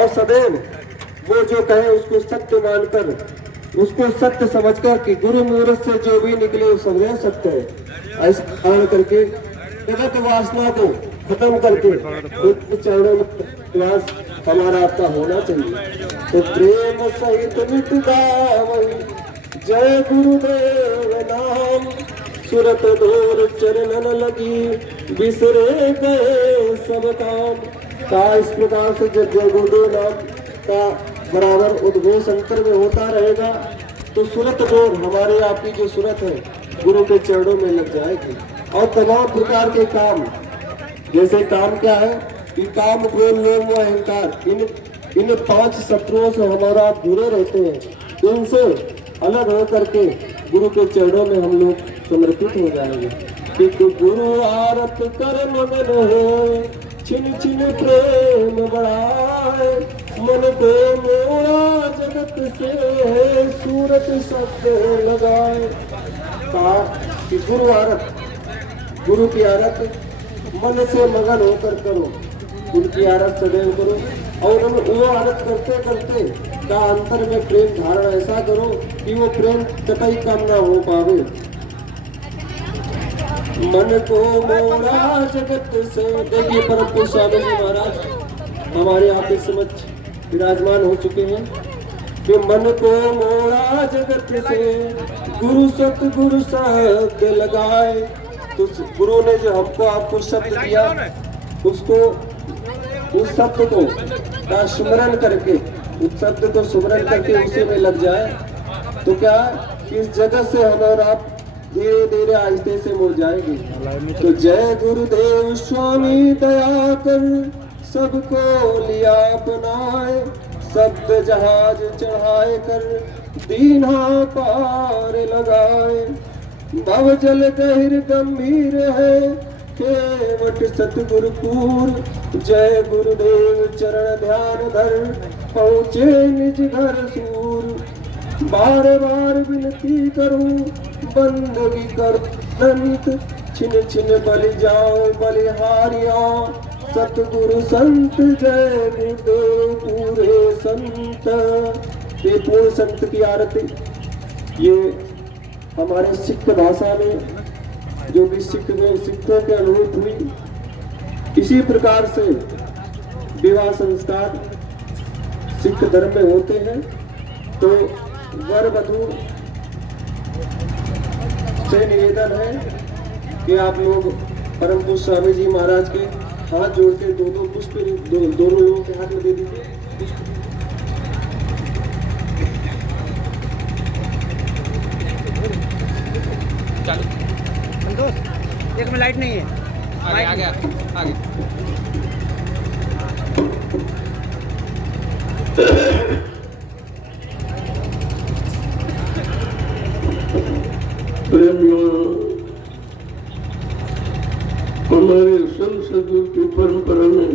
और सदैव वो जो कहे उसको सत्य मानकर, उसको सत्य समझकर कि गुरु मुहूर्त से जो भी निकले वो समझे सत्य है। ऐसा धारण करके जगत वासना को खत्म करके चरणों में विश्वास हमारा आपका होना चाहिए। तो प्रेम सहित नित गावई जय गुरुदेव नाम, सुरत दूर चरणन लगी बिसरे गए सब काम। का इस प्रकार से जब जय गुरुदेव नाम का बराबर उद्घोष अंतर में होता रहेगा तो सुरत दूर हमारे आपकी जो सुरत है गुरु के चरणों में लग जाएगी। और तमाम प्रकार के काम, जैसे काम क्या है कि काम क्रोध लोभ व अहंकार, इन 5 शत्रुओं से हमारा आप जुड़े रहते हैं। इनसे अलग हो करके गुरु के चरणों में हम लोग समर्पित हो जाएंगे। कि गुरु आरत कर मगन हो, छिन छिन प्रेम बढ़ाए, मन को मोड़ा जगत से सूरत शब्द लगाए। कहा कि गुरु आरत, गुरु की आरत मन से मगन होकर करो, गुरु की आरत सदैव करो। और वो आरत करते करते का अंतर में प्रेम धारण ऐसा करो कि वो प्रेम कतई कम ना हो पावे। मन को मोड़ा जगत से। देखिए परम पूज्य स्वामी जी महाराज हमारे आपके समक्ष विराजमान हो चुके हैं कि मन को मोड़ा जगत से गुरु सतगुरु शब्द लगाए। तो गुरु ने जो हमको आपको शब्द दिया उसको, उस शब्द को का स्मरण करके, उस शब्द को स्मरण करके उसी में लग जाए तो क्या इस जगत से हम और आप धीरे धीरे आहिस्ते से मुड़ जाएंगे। तो जय गुरुदेव स्वामी दया कर सबको लिया अपनाए, शब्द जहाज चढ़ाए कर दीन्हा पार लगाए। भव जल गहिर गंभीर है केवट सतगुरुपुर, जय गुरुदेव चरण ध्यान धर पहुँचे निज घर सूर। बार बार विनती करूं बंदगी कर अनंत, छिन छिन बलि जाओ बलिहारिया सतगुरु संत जय गुरुदेव पूरे संत। ये पूर्ण संत की आरती ये हमारे सिख भाषा में जो भी सिखों के अनुरूप हुई। इसी प्रकार से विवाह संस्कार सिख धर्म में होते हैं। तो वर वधू से निवेदन है कि आप लोग परम पूज्य स्वामी जी महाराज के हाथ जोड़ के दो पुष्प दोनों लोगों के हाथ में दे दीजिए। एक में लाइट नहीं है, आगे आगे। हमारे संत सदगुरु की परंपरा में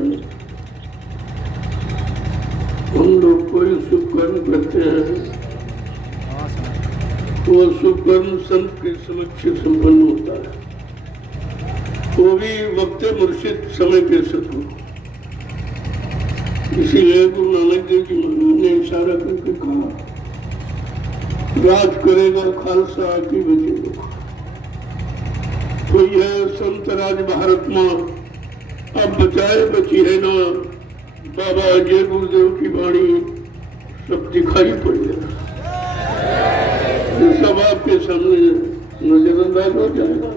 हम लोग कोई शुभ कर्म करते हैं, वो शुभ कर्म संत के समक्ष संपन्न होता है, वो भी वक्त मुर्शिद समय के सदगुरु। इसीलिए गुरु नानक देव जी महाराज ने इशारा करके कहा, राज करेगा खालसा की बचेगा। तो यह संत राज भारत में अब बचाए बची है ना। बाबा जय गुरुदेव की वाणी सब दिखाई पड़ी है, सब आपके सामने नजरअंदाज हो जाएगा।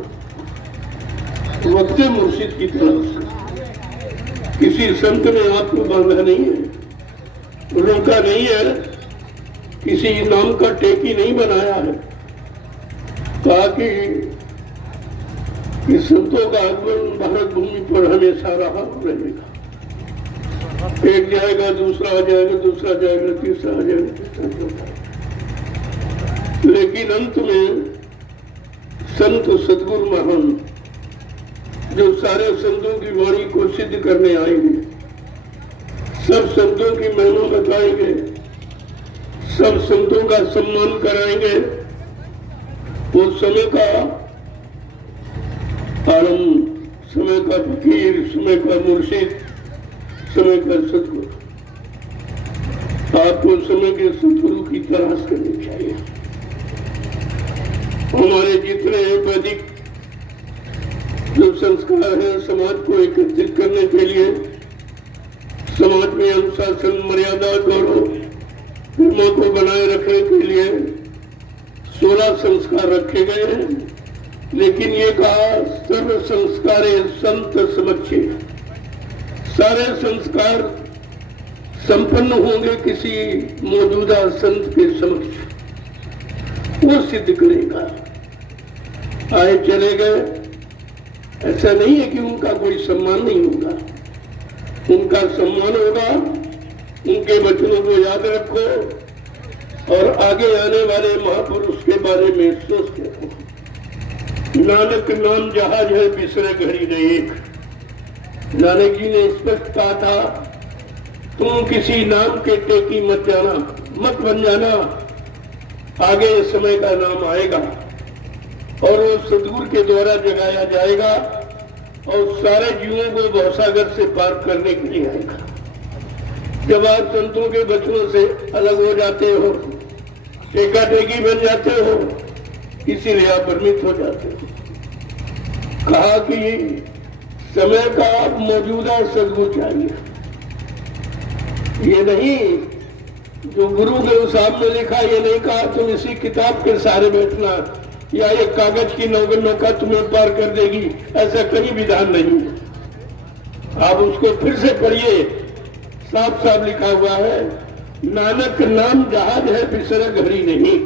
वक्त मुर्शिद की तरफ से किसी संत ने आपको बांधा नहीं है, रोका नहीं है, किसी नाम का टेकी नहीं बनाया है, ताकि इस संतों का आगमन भारत भूमि पर हमेशा रहा रहेगा। एक जाएगा, दूसरा आ जाएगा, दूसरा जाएगा, तीसरा आ जाएगा, तीसरा जाएगा। लेकिन अंत में संत सतगुरु महान जो सारे संतों की वाणी को सिद्ध करने आएंगे, सब संतों की महिमा बताएंगे, सब संतों का सम्मान कराएंगे। वो समय का आरंभ, समय का फकीर, समय का मुर्शिद, समय का सतगुरु, आपको समय के शत्रु की तलाश करनी चाहिए। हमारे जितने वैदिक जो संस्कार है समाज को एकत्रित करने के लिए, समाज में अनुशासन, मर्यादा, गौरव, धर्मों को बनाए रखने के लिए 16 संस्कार रखे गए हैं। लेकिन ये कहा सर्व संस्कारे संत समक्षे, सारे संस्कार संपन्न होंगे किसी मौजूदा संत के समक्ष, वो सिद्ध करेगा। आए चले गए, ऐसा नहीं है कि उनका कोई सम्मान नहीं होगा, उनका सम्मान होगा। उनके वचनों को याद रखो और आगे आने वाले महापुरुष के बारे में सोचते रहो। नानक नाम जहाज है बिसरे घड़ी न एक। नानक जी ने स्पष्ट कहा था, तुम किसी नाम के टेकी मत जाना, मत बन जाना, आगे समय का नाम आएगा और वो सदगुरु के द्वारा जगाया जाएगा और सारे जीवों को भवसागर से पार करने के लिए आएगा। जब आप संतों के वचनों से अलग हो जाते हो, टेका टेकी बन जाते हो, इसीलिए आप भ्रमित हो जाते हो। कहा कि समय का मौजूदा सदगुरु चाहिए, ये नहीं जो गुरु के साहब ने लिखा, ये नहीं कहा तुम इसी किताब के सहारे बैठना या एक कागज की नौका तुम्हें पार कर देगी, ऐसा कहीं विधान नहीं है। आप उसको फिर से पढ़िए, साफ साफ लिखा हुआ है, नानक नाम जहाज है बिसरे घड़ी नहीं।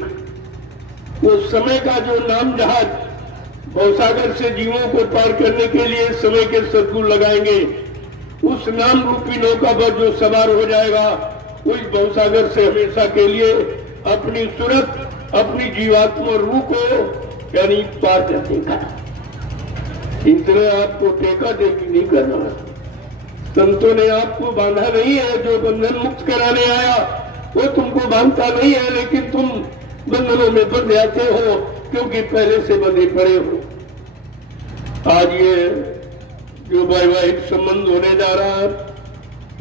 वो समय का जो नाम जहाज भवसागर से जीवों को पार करने के लिए समय के सदगुरु लगाएंगे, उस नाम रूपी नौका पर जो सवार हो जाएगा, उस भवसागर से हमेशा के लिए अपनी सूरत, अपनी जीवात्मा रूह को यानी पार कर देगा। इसलिए आपको टेका टेकी नहीं करना। संतों ने आपको बांधा नहीं है, जो बंधन मुक्त कराने आया वो तुमको बांधता नहीं है, लेकिन तुम बंधनों में बंध जाते हो क्योंकि पहले से बंधे पड़े हो। आज ये जो वैवाहिक संबंध होने जा रहा है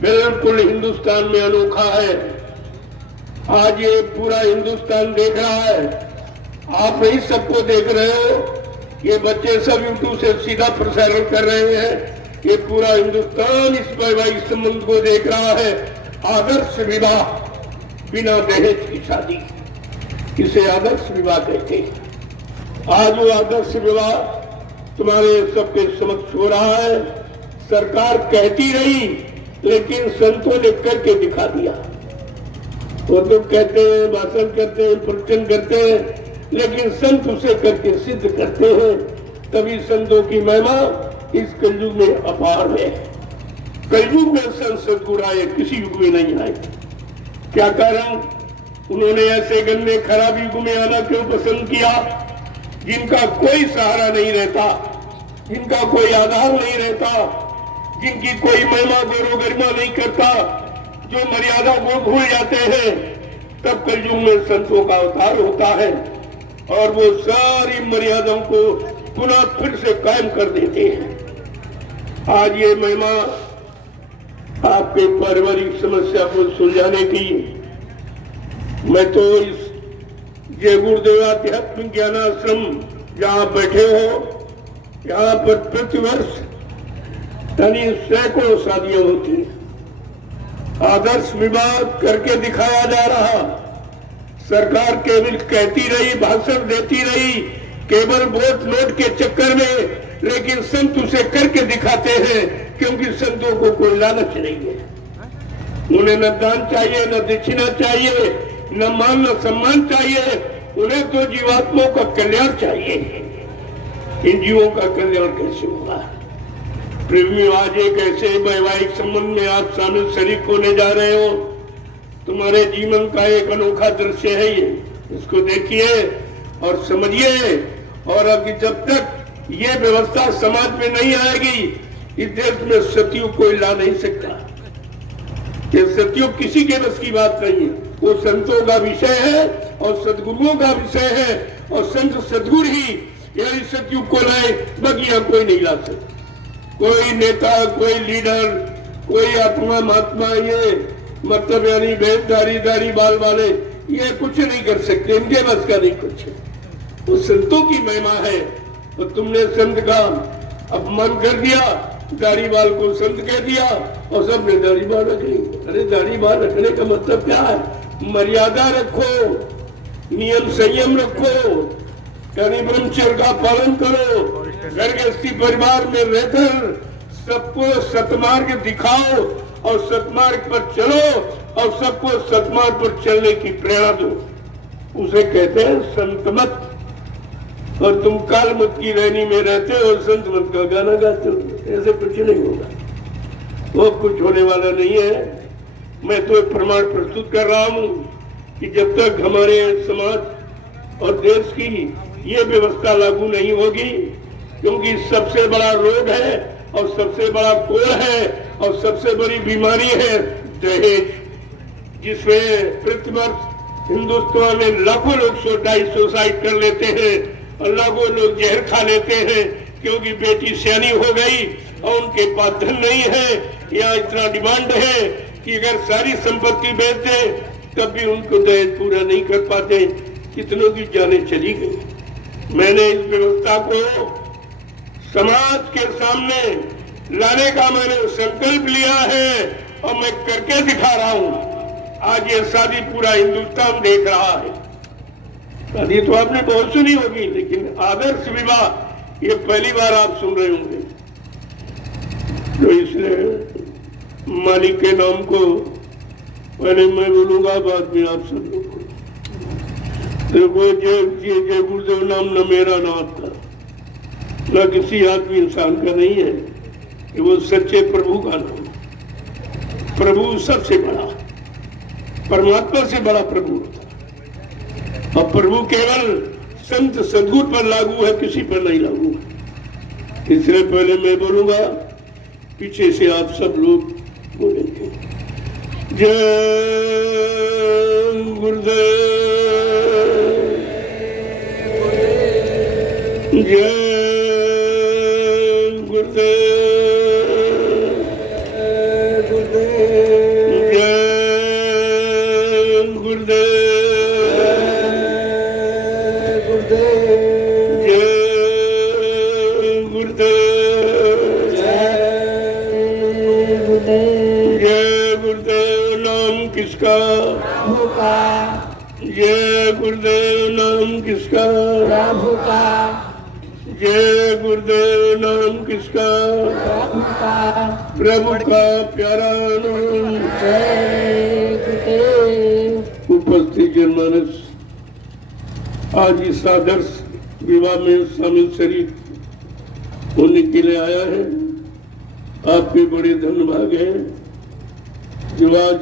बिल्कुल हिंदुस्तान में अनोखा है। आज ये पूरा हिंदुस्तान देख रहा है, आप नहीं सबको देख रहे हो, ये बच्चे सब यूट्यूब से सीधा प्रसारण कर रहे हैं। ये पूरा हिंदुस्तान इस वैवाहिक संबंध को देख रहा है। आदर्श विवाह, बिना दहेज की शादी, इसे आदर्श विवाह कहते हैं। आज वो आदर्श विवाह तुम्हारे सबके समक्ष हो रहा है। सरकार कहती रही, लेकिन संतों ने करके दिखा दिया। वो तो कहते हैं, भाषण करते हैं, प्रवचन करते हैं, लेकिन संत उसे करके सिद्ध करते हैं। तभी संतों की महिमा इस कलयुग में अपार है। कलयुग में संत सदगुरु आए, किसी युग में नहीं आए। क्या कारण? उन्होंने ऐसे गंदे खराब युग में आना क्यों पसंद किया, जिनका कोई सहारा नहीं रहता, जिनका कोई आधार नहीं रहता, जिनकी कोई महिमा गौरव गरिमा नहीं करता, जो मर्यादा को भूल जाते हैं। तब कलयुग में संतों का अवतार होता है और वो सारी मर्यादाओं को पुनः फिर से कायम कर देते हैं। आज ये महिमा आपके पारिवारिक समस्या को सुलझाने की, मैं तो इस जय गुरुदेव आध्यात्मिक ज्ञानाश्रम जहाँ बैठे हो, यहाँ पर प्रतिवर्ष यानी सैकड़ों शादियां होती हैं। आदर्श विवाह करके दिखाया जा रहा। सरकार केवल कहती रही, भाषण देती रही, केवल वोट नोट के चक्कर में, लेकिन संत उसे करके दिखाते हैं क्योंकि संतों को कोई लालच नहीं है। उन्हें न दान चाहिए, न दक्षिणा चाहिए, न मान न सम्मान चाहिए। उन्हें तो जीवात्माओं का कल्याण चाहिए। इन जीवों का कल्याण कैसे होगा? प्रेमियों, आज एक ऐसे वैवाहिक संबंध में आप शामिल शरीक होने जा रहे हो। तुम्हारे जीवन का एक अनोखा दृश्य है ये, इसको देखिए और समझिए। और अभी जब तक ये व्यवस्था समाज में नहीं आएगी, इस देश में सतयुग कोई ला नहीं सकता। ये सतयुग किसी के बस की बात नहीं है, वो संतों का विषय है और सदगुरुओं का विषय है। और संत सदगुरु ही यानी सतयुग को लाए, बाकी यहाँ कोई नहीं ला सकता। कोई नेता, कोई लीडर, कोई आत्मा महात्मा ये मतलब यानी भेदधारी दाढ़ी बाल वाले ये कुछ नहीं कर सकते, इनके बस का नहीं कुछ। वो संतों की महिमा है। तो तुमने संत का अपमान कर दिया, दाढ़ी बाल को संत कह दिया और सबने दाढ़ी बाल रख ली। अरे दाढ़ी बाल रखने का मतलब क्या है? मर्यादा रखो, नियम संयम रखो, यानी ब्रह्मचर्य का पालन करो। घर गृहस्थी परिवार में रहकर सबको सतमार्ग दिखाओ और सतमार्ग पर चलो और सबको सतमार्ग पर चलने की प्रेरणा दो। उसे कहते हैं संत मत। और तुम काल मत की रहनी में रहते हो और संत मत का गाना गाते हो, ऐसे कुछ नहीं होगा। वो कुछ होने वाला नहीं है। मैं तो एक प्रमाण प्रस्तुत कर रहा हूँ कि जब तक हमारे समाज और देश की ये व्यवस्था लागू नहीं होगी, क्योंकि सबसे बड़ा रोग है और सबसे बड़ा कोड़ है और सबसे बड़ी बीमारी है दहेज, जिसमें प्रतिवर्ष हिंदुस्तान में लाखों लोग सुसाइड कर लेते हैं और लाखों लोग जहर खा लेते हैं, क्योंकि बेटी सयानी हो गई और उनके पास धन नहीं है या इतना डिमांड है कि अगर सारी संपत्ति बेच दे तब भी उनको दहेज पूरा नहीं कर पाते। कितनों की जानें चली गई। मैंने इस व्यवस्था को समाज के सामने लाने का मैंने संकल्प लिया है और मैं करके दिखा रहा हूँ। आज ये शादी पूरा हिंदुस्तान देख रहा है। शादी तो आपने बहुत सुनी होगी, लेकिन आदर्श विवाह ये पहली बार आप सुन रहे होंगे। तो इसलिए मालिक के नाम को पहले मैं बोलूंगा, बाद में आप सब लोग। देखो, जय गुरुदेव नाम न मेरा ना आपका, न किसी आदमी इंसान का नहीं है, कि वो सच्चे प्रभु का नाम। प्रभु सबसे बड़ा, परमात्मा से बड़ा प्रभु होता है। और प्रभु केवल संत सद्गुरु पर लागू है, किसी पर नहीं लागू है। इसलिए पहले मैं बोलूंगा, पीछे से आप सब लोग बोलेंगे। जय गुरुदेव, जय गुरुदेव, जय गुरुदेव, जय गुरुदेव, जय गुरुदेव। नाम किसका? प्रभु का। जय गुरुदेव। नाम किसका? प्रभु का। जय गुरुदेव। नाम किसका? प्रभु का। प्रभु का प्यारा नाम। जय गुरुदेव। उपस्थित जनमानस, आज इस आदर्श विवाह में शामिल शरीक होने के लिए आया है। आपके बड़े धन्यवाद है जो आज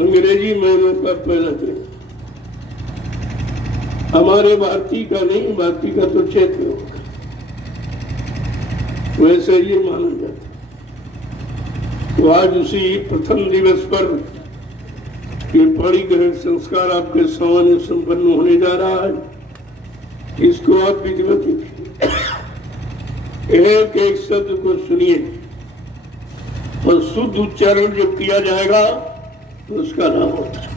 अंग्रेजी महीनों का पहला दिन, हमारे भारतीय का नहीं, भारतीय का तो चैत्र होगा, वैसे ये माना जाता है। तो आज उसी प्रथम दिवस पर ये बड़ी ग्रहण संस्कार आपके सामने संपन्न होने जा रहा है। इसको आप विधिवत एक एक शब्द को सुनिए और शुद्ध उच्चारण जब किया जाएगा तो उसका नाम होता है।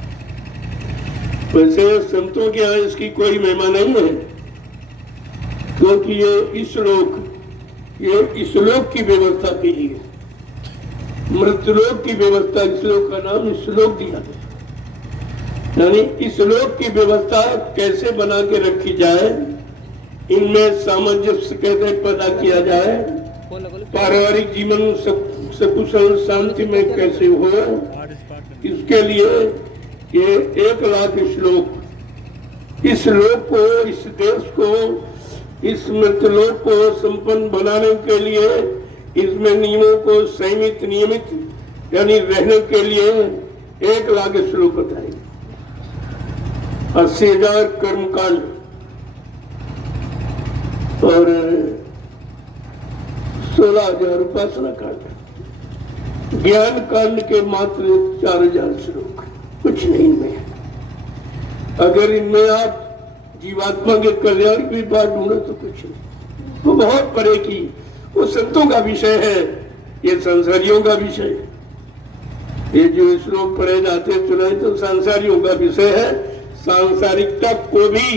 वैसे संतों के यहाँ इसकी कोई महिमा नहीं है, क्योंकि ये श्लोक की व्यवस्था की है। मृत्युलोक की व्यवस्था, श्लोक का नाम श्लोक दिया है। यानी इस श्लोक की व्यवस्था कैसे बना के रखी जाए, इनमें सामंजस्य कैसे पैदा किया जाए, पारिवारिक जीवन सकुशल शांति में कैसे हो, इसके लिए ये 1 लाख श्लोक, इस श्लोक को, इस देश को, इस मृत्युलोक को संपन्न बनाने के लिए इसमें नियमों को संयमित नियमित यानी रहने के लिए 1 लाख श्लोक बताए। 80,000 कर्मकांड और 16,000 उपासना कांड, ज्ञान कांड के मात्र 4,000 श्लोक, कुछ नहीं में। अगर इनमें आप जीवात्मा के कल्याण की बात ढूंढे तो कुछ नहीं, वो बहुत परे की, वो संतों का विषय है, ये संसारियों का विषय है। ये जो श्लोक पढ़े जाते सुनाए तो सांसारियों का विषय है। सांसारिकता को भी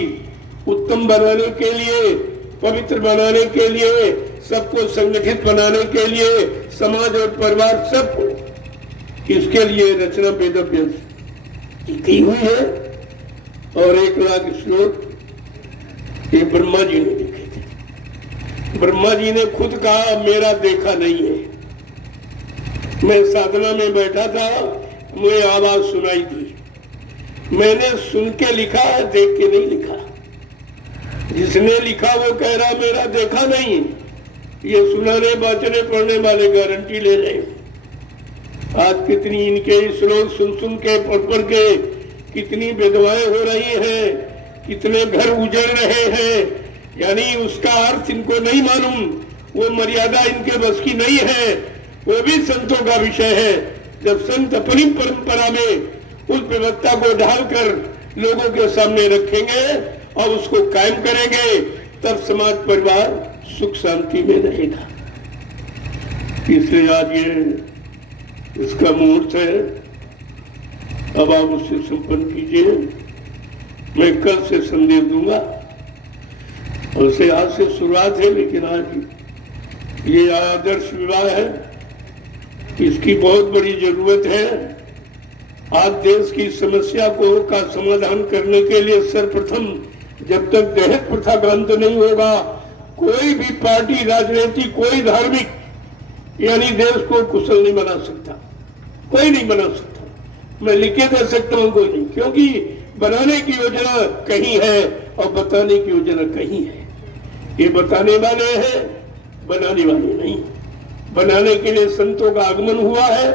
उत्तम बनाने के लिए, पवित्र बनाने के लिए, सबको संगठित बनाने के लिए, समाज और परिवार सबको, इसके लिए रचना वेदव्यास की हुई है। और 1 लाख श्लोक ये ब्रह्मा जी ने लिखे थे। ब्रह्मा जी ने खुद कहा मेरा देखा नहीं है। मैं साधना में बैठा था, मुझे आवाज सुनाई दी, मैंने सुन के लिखा है, देख के नहीं लिखा। जिसने लिखा वो कह रहा मेरा देखा नहीं। ये सुनाने बाचने पढ़ने वाले गारंटी ले रहे। आज कितनी इनके श्लोक सुन सुन के पढ़ के कितनी विधवाएं हो रही हैं, कितने घर उजड़ रहे हैं। यानी उसका अर्थ इनको नहीं मालूम, वो मर्यादा इनके बस की नहीं है। वो भी संतों का विषय है। जब संत अपनी परंपरा में उस व्यवस्था को ढालकर लोगों के सामने रखेंगे और उसको कायम करेंगे, तब समाज परिवार सुख शांति में रहेगा। इसलिए आज ये इसका मुहूर्त है। अब आप उससे संपन्न कीजिए। मैं कल से संदेश दूंगा, और से आज से शुरुआत है, लेकिन आज ये आदर्श विवाह है, इसकी बहुत बड़ी जरूरत है। आज देश की समस्या का समाधान करने के लिए सर्वप्रथम जब तक दहेज प्रथा का अंत नहीं होगा, कोई भी पार्टी, राजनीति, कोई धार्मिक यानी देश को कुशल नहीं बना सकता। कोई नहीं बना सकता। मैं लिखे दे सकता हूं, कोई नहीं, क्योंकि बनाने की योजना कहीं है और बताने की योजना कहीं है। ये बताने वाले हैं, बनाने वाले नहीं। बनाने के लिए संतों का आगमन हुआ है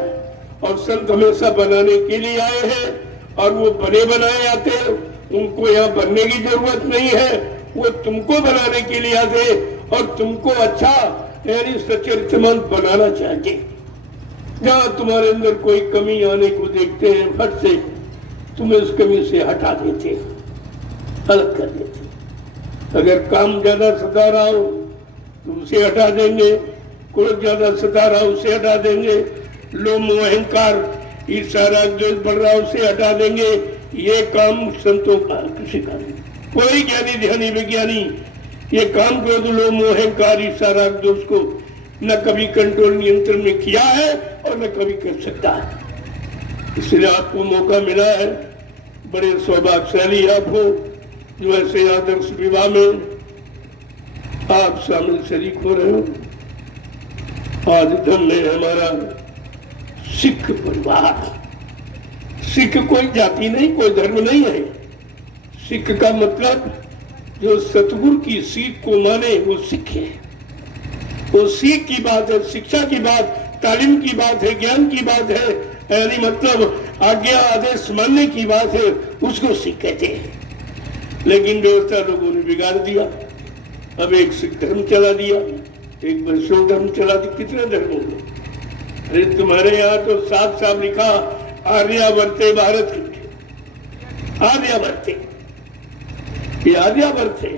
और संत हमेशा बनाने के लिए आए हैं, और वो बने बनाए आते हैं। उनको यहाँ बनने की जरूरत नहीं है, वो तुमको बनाने के लिए आते और तुमको अच्छा यानी सचरित्रमान बनाना चाहिए। जहां तुम्हारे अंदर कोई कमी आने को देखते हैं, फट से तुम्हें उस कमी से हटा देते, अलग कर देते। अगर काम ज्यादा सता रहा हो तो उसे हटा देंगे, क्रोध ज्यादा सता रहा उसे हटा देंगे, लोभ मोह अहंकार ईर्ष्या राग द्वेष बढ़ रहा उसे हटा देंगे। ये काम संतों का किसी का नहीं। कोई ज्ञानी ध्यानी विज्ञानी ये काम क्रोध लोभ मोह अहंकार ईर्ष्या राग द्वेष को न कभी कंट्रोल नियंत्रण में किया है और न कभी कर सकता है। इसलिए आपको मौका मिला है, बड़े सौभाग्यशाली आप हो जो ऐसे आदर्श विवाह में आप शामिल शरीक हो रहे हो। आज धन्य है हमारा सिख परिवार। सिख कोई जाति नहीं, कोई धर्म नहीं है। सिख का मतलब जो सतगुरु की सीख को माने वो सिख है। वो सीख की बात है, शिक्षा की बात, तालीम की बात है, ज्ञान की बात है, यानी मतलब आज्ञा आदेश मानने की बात है, उसको सिख कहते हैं। लेकिन व्यवस्था लोगों ने बिगाड़ दिया। अब एक सिख धर्म चला दिया, एक वैष्णव धर्म चला दिया। कितने धर्म होंगे? अरे तुम्हारे यहाँ तो साफ साफ लिखा आर्यावर्ते भारत की। आर्यावर्ते, ये आर्यावर्त है।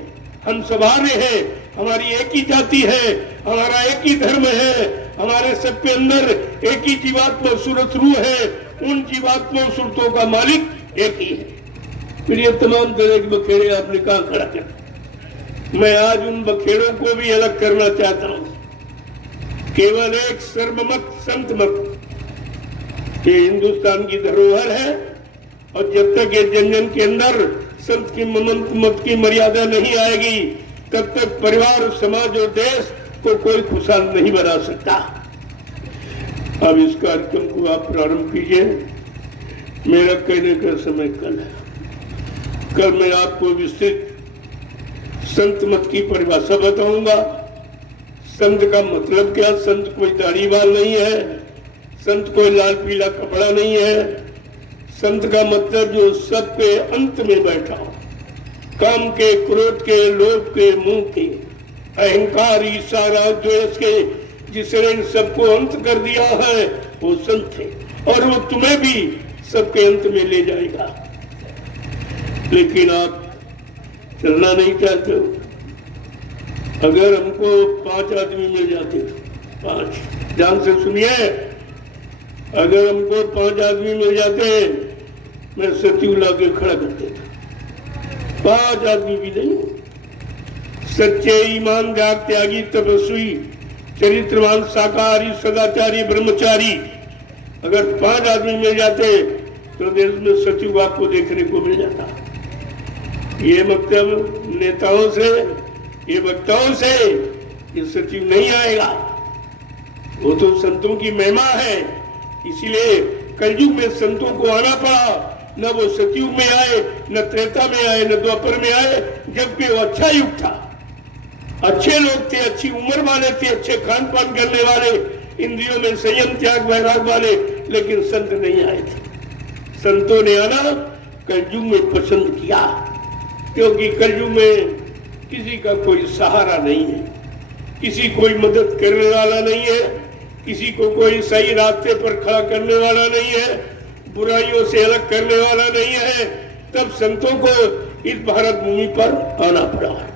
हम सवार्य है, हमारी एक ही जाति है, हमारा एक ही धर्म है, हमारे सबके अंदर एक ही जीवात्मा सूरत रूह है। उन जीवात्मा सूरतों का मालिक एक ही है। फिर ये तमाम तरह के बखेड़े आपने कहा खड़ा कर। मैं आज उन बखेड़ों को भी अलग करना चाहता हूँ। केवल एक सर्वमत संत मत ये हिंदुस्तान की धरोहर है, और जब तक ये जन जन के अंदर संत की मत की मर्यादा नहीं आएगी, तब तक परिवार, समाज और देश को कोई खुशहाल नहीं बना सकता। अब इस कार्यक्रम को आप प्रारंभ कीजिए। मेरा कहने का समय कल है। कल मैं आपको विस्तृत संत मत की परिभाषा बताऊंगा। संत का मतलब क्या? संत कोई दाढ़ी वाल नहीं है, संत कोई लाल पीला कपड़ा नहीं है। संत का मतलब जो सबके अंत में बैठा हो, काम के, क्रोध के, लोभ के, मुंह के, अहंकार, ईर्ष्या, राग, द्वेष के, जिसने इन सबको अंत कर दिया है वो संत है, और वो तुम्हें भी सबके अंत में ले जाएगा। लेकिन आप चलना नहीं चाहते हो। अगर हमको 5 आदमी मिल जाते, 5, ध्यान से सुनिए, अगर हमको 5 आदमी मिल जाते मैं सचिव ला के खड़ा कर देता। 5 आदमी भी नहीं, सच्चे ईमानदार त्यागी तपस्वी चरित्रवान शाकाहारी सदाचारी ब्रह्मचारी अगर 5 आदमी मिल जाते तो देश में सचिव आपको देखने को मिल जाता। ये मतलब नेताओं से, ये वक्ताओं से ये सचिव नहीं आएगा। वो तो संतों की महिमा है, इसीलिए कलयुग में संतों को आना पड़ा। न वो सतयुग में आए, न त्रेता में आए, न द्वापर में आए, जबकि वो अच्छा युग था, अच्छे लोग थे, अच्छी उम्र वाले थे, अच्छे खान पान करने वाले, इंद्रियों में संयम त्याग वैराग वाले, लेकिन संत नहीं आए थे। संतों ने आना कलयुग में पसंद किया, क्योंकि कलयुग में किसी का कोई सहारा नहीं है, किसी कोई मदद करने वाला नहीं है, किसी को कोई सही रास्ते पर खड़ा करने वाला नहीं है, बुराइयों से अलग करने वाला नहीं है। तब संतों को इस भारत भूमि पर आना पड़ा है।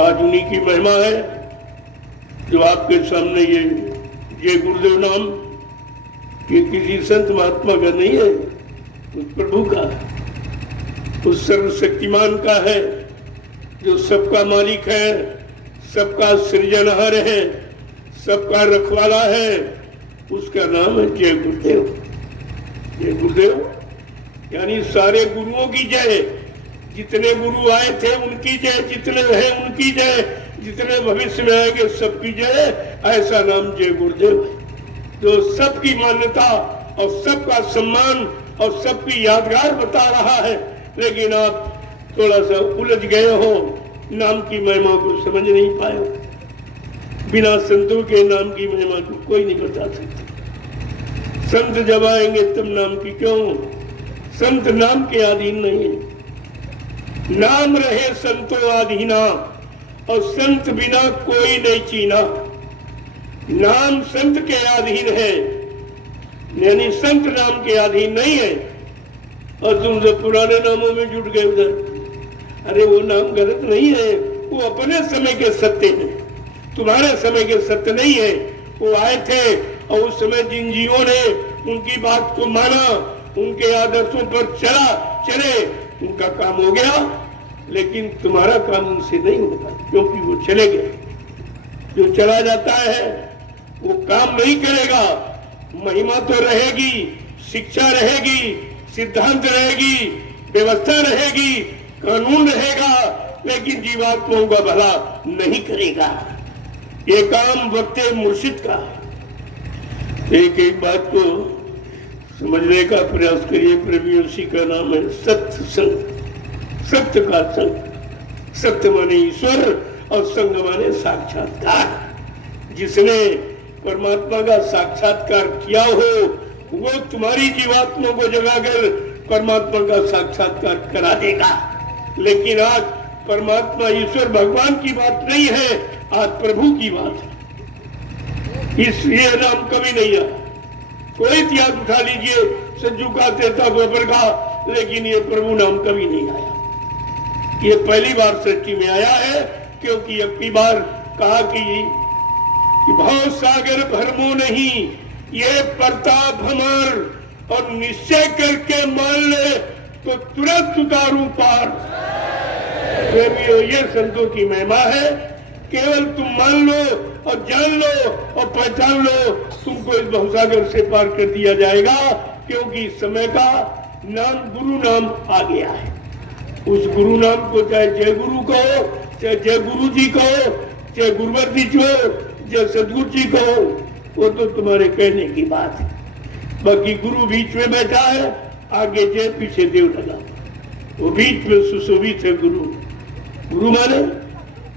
आज उन्हीं की महिमा है जो आपके सामने ये जय गुरुदेव नाम, ये किसी संत महात्मा का नहीं है, उस प्रभु का, उस सर्वशक्तिमान का है, जो सबका मालिक है, सबका सृजनहार है, सबका रखवाला है। उसका नाम है जय गुरुदेव। जय गुरुदेव यानी सारे गुरुओं की जय, जितने गुरु आए थे उनकी जय, जितने हैं उनकी जय, जितने भविष्य में आएंगे सबकी जय। ऐसा नाम जय गुरुदेव है, जो सबकी मान्यता और सबका सम्मान और सबकी यादगार बता रहा है। लेकिन आप थोड़ा सा उलझ गए हो, नाम की महिमा को समझ नहीं पाए। बिना संतों के नाम की महिमा को कोई नहीं बता सकता। संत जब आएंगे तब नाम की, क्यों? संत नाम के अधीन नहीं है। नाम रहे संतों अधीना, और संत बिना कोई नहीं चीना। नाम संत के अधीन है, यानी संत नाम के अधीन नहीं है। और तुम सब पुराने नामों में जुट गए उधर। अरे वो नाम गलत नहीं है, वो अपने समय के सत्य हैं, तुम्हारे समय के सत्य नहीं है। वो आए थे और उस समय जिन जीवों ने उनकी बात को माना, उनके आदर्शों पर चले, उनका काम हो गया। लेकिन तुम्हारा काम उनसे नहीं होगा, क्योंकि वो चले गए। जो चला जाता है वो काम नहीं करेगा। महिमा तो रहेगी, शिक्षा रहेगी, सिद्धांत रहेगी, व्यवस्था रहेगी, कानून रहेगा, लेकिन जीवात्माओं का भला नहीं करेगा। ये काम वक्त मुर्शिद का। एक एक बात को समझने का प्रयास करिए प्रेमियों। उसी का नाम है सत्य संग। सत्य का संग, सत्य माने ईश्वर और संग माने साक्षात्कार। जिसने परमात्मा का साक्षात्कार किया हो वो तुम्हारी जीवात्मा को जगाकर परमात्मा का साक्षात्कार करा देगा। लेकिन आज परमात्मा ईश्वर भगवान की बात नहीं है, आज प्रभु की बात है। इसलिए नाम कभी नहीं आया। कोई इतिहास उठा लीजिए, सज्जू का, तेता, द्वापर का, लेकिन ये प्रभु नाम कभी नहीं आया। ये पहली बार सृष्टि में आया है, क्योंकि अब की बार कहा कि भाव सागर भरमो नहीं, ये प्रताप हमार, और निश्चय करके मान ले तो तुरंत उतारू पार। प्रेमियों, ये संतों की महिमा है। केवल तुम मान लो और जान लो और पहचान लो, तुमको इस भवसागर से पार कर दिया जाएगा। क्योंकि समय का नाम गुरु नाम आ गया है। उस गुरु नाम को चाहे जय गुरु कहो, चाहे जय गुरु जी कहो, चाहे गुरुवर जी कहो, चाहे सदगुरु जी कहो, वो तो तुम्हारे कहने की बात है। बाकी गुरु बीच में बैठा है, आगे जय पीछे देव लगा, वो बीच में सुशोभित है गुरु। गुरु माने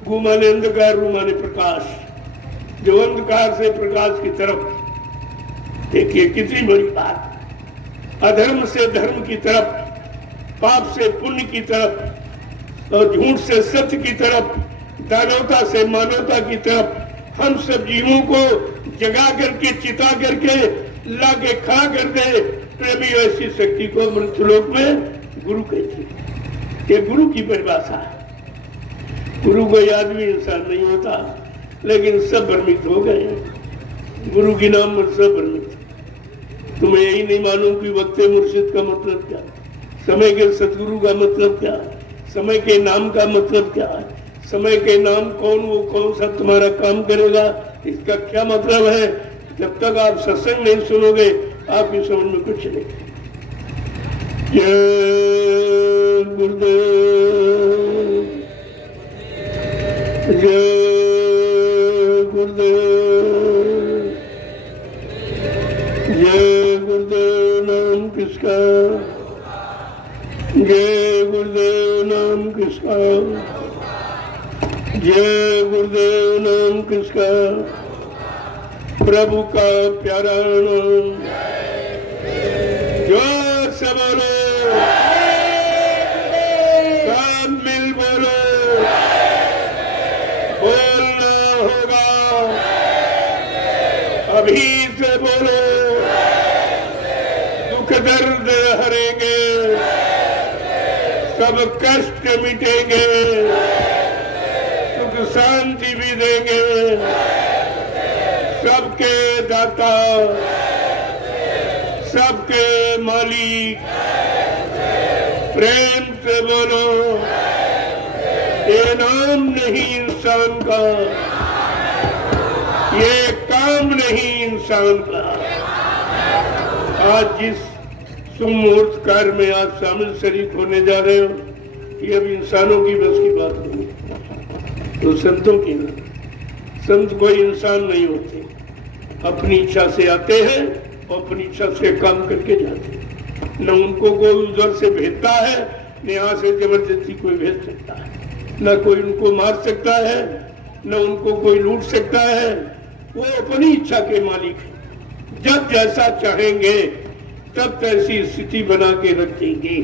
गु माने अंधकार, रू माने प्रकाश। जो अंधकार से प्रकाश की तरफ, देखिए कितनी बड़ी बात। अधर्म से धर्म की तरफ, पाप से पुण्य की तरफ, और झूठ से सत्य की तरफ, दानवता से मानवता की तरफ हम सब जीवों को जगा करके, चिता करके, ला के खड़ा कर दे। प्रेमी ऐसी शक्ति को मृत्युलोक में गुरु कहते हैं। ये गुरु की परिभाषा है। गुरु कोई आदमी इंसान नहीं होता, लेकिन सब भ्रमित हो गए। गुरु के नाम पर सब भ्रमित। तुम्हें यही नहीं मालूम कि वक्त मुर्शिद का मतलब क्या है, समय के सतगुरु का मतलब क्या है, समय के नाम का मतलब क्या है, समय के नाम कौन, वो कौन सा तुम्हारा काम करेगा, इसका क्या मतलब है। जब तक आप सत्संग नहीं सुनोगे आपकी समझ में कुछ नहीं। जय गुरुदेव, जय गुरुदेव, जय गुरुदेव नाम किसका, जय गुरुदेव नाम किसका, जय गुरुदेव नाम किसका, प्रभु का प्यारा नाम। जोर से बोलो, सब मिल बोलो, बोलना होगा, अभी से बोलो। दुख दर्द हरेंगे, सब कष्ट मिटेंगे, सुख शांति भी देंगे, सबके दाता, सबके मालिक। प्रेम से बोलो, ये नाम नहीं इंसान का, ये काम नहीं इंसान का। आज जिस सुमुहूर्त कार्य में आप शामिल शरीक होने जा रहे हो, ये अब इंसानों की बस की बात नहीं, तो संतों की नहीं। संत कोई इंसान नहीं होते, अपनी इच्छा से आते हैं और अपनी इच्छा से काम करके जाते हैं। न उनको कोई उधर से भेजता है, न यहाँ से जबरदस्ती कोई भेज सकता है, न कोई उनको मार सकता है, न उनको कोई लूट सकता है। वो अपनी इच्छा के मालिक है। जब जैसा चाहेंगे तब तैसी स्थिति बना के रख देंगे।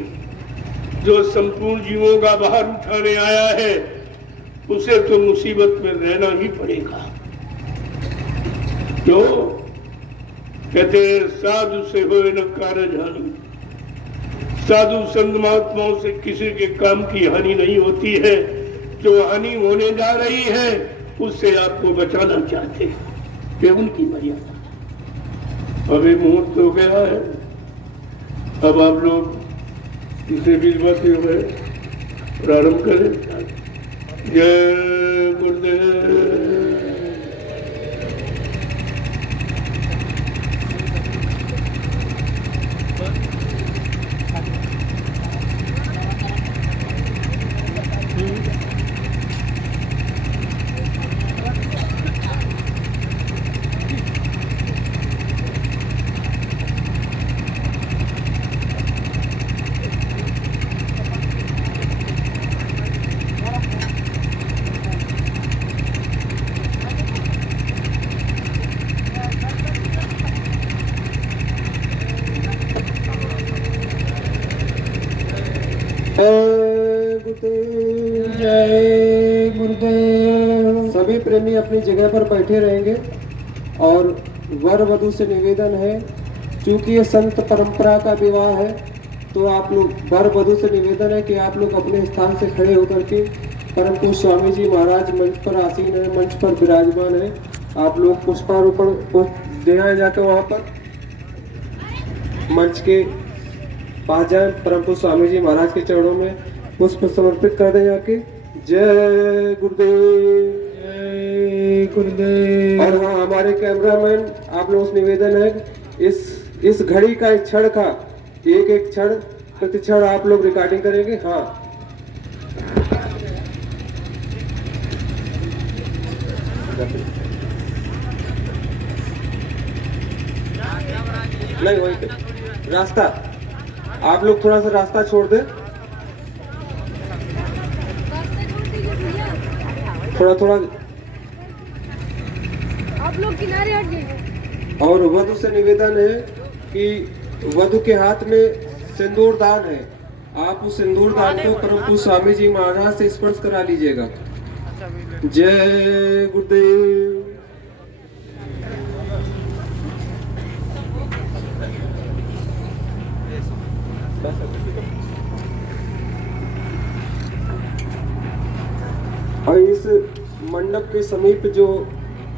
जो संपूर्ण जीवों का बाहर उठाने आया है उसे तो मुसीबत में रहना ही पड़ेगा। क्यों कहते हैं, साधु से होए न कारज हानि। साधु संत महात्माओं से किसी के काम की हानि नहीं होती है। जो हानि होने जा रही है उससे आपको बचाना चाहते हैं, ये उनकी मर्यादा। अभी मुहूर्त हो गया है, अब आप लोग इसे विधिवत हुए प्रारंभ करें। जय गुरुदेव। जय गुरुदेव। सभी प्रेमी अपनी जगह पर बैठे रहेंगे और वर वधू से निवेदन है, क्योंकि ये संत परंपरा का विवाह है, तो आप लोग वर वधू से निवेदन है कि आप लोग अपने स्थान से खड़े होकर के परम पूज्य स्वामी जी महाराज मंच पर आसीन है, मंच पर विराजमान है। आप लोग पुष्पारोपण दे आए जाकर वहां पर मंच के पास जाए, परम पूज्य स्वामी जी महाराज के चरणों में पुष्प समर्पित कर दें जाके। जय गुरुदेव, जय गुरुदेव। और हाँ, हमारे कैमरामैन आप लोगों से निवेदन है, इस घड़ी का, इस क्षण का एक एक क्षण प्रति क्षण आप लोग रिकॉर्डिंग करेंगे। हाँ, नहीं वही रास्ता, आप लोग थोड़ा सा रास्ता छोड़ दें, थोड़ा थोड़ा आप लोग किनारे हट जाइए। और वधू से निवेदन है कि वधु के हाथ में सिंदूर दान है, आप उस सिंदूर दान को परम पूज्य स्वामी जी महाराज से स्पर्श करा लीजिएगा। जय गुरुदेव। और इस मंडप के समीप जो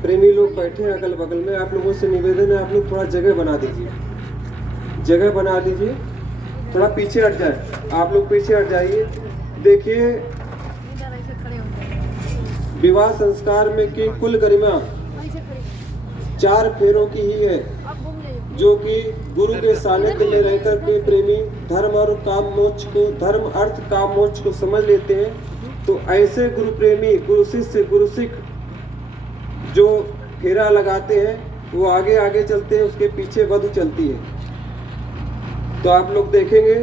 प्रेमी लोग बैठे हैं अगल बगल में, आप लोगों से निवेदन है आप लोग थोड़ा जगह बना दीजिए। जगह बना लीजिए, थोड़ा पीछे हट जाए, आप लोग पीछे हट जाइए। देखिए इधर ऐसे खड़े हो जाए, विवाह संस्कार में की कुल गरिमा ऐसे खड़े, 4 फेरों की ही है, अब घूम ले। जो कि गुरु के सानिध्य में रहकर के प्रेमी धर्म और काम मोक्ष को, धर्म अर्थ काम मोक्ष को समझ लेते हैं। तो ऐसे गुरु प्रेमी, गुरु शिष्य, गुरु सिख जो फेरा लगाते हैं वो आगे आगे चलते हैं, उसके पीछे वधू चलती है। तो आप लोग देखेंगे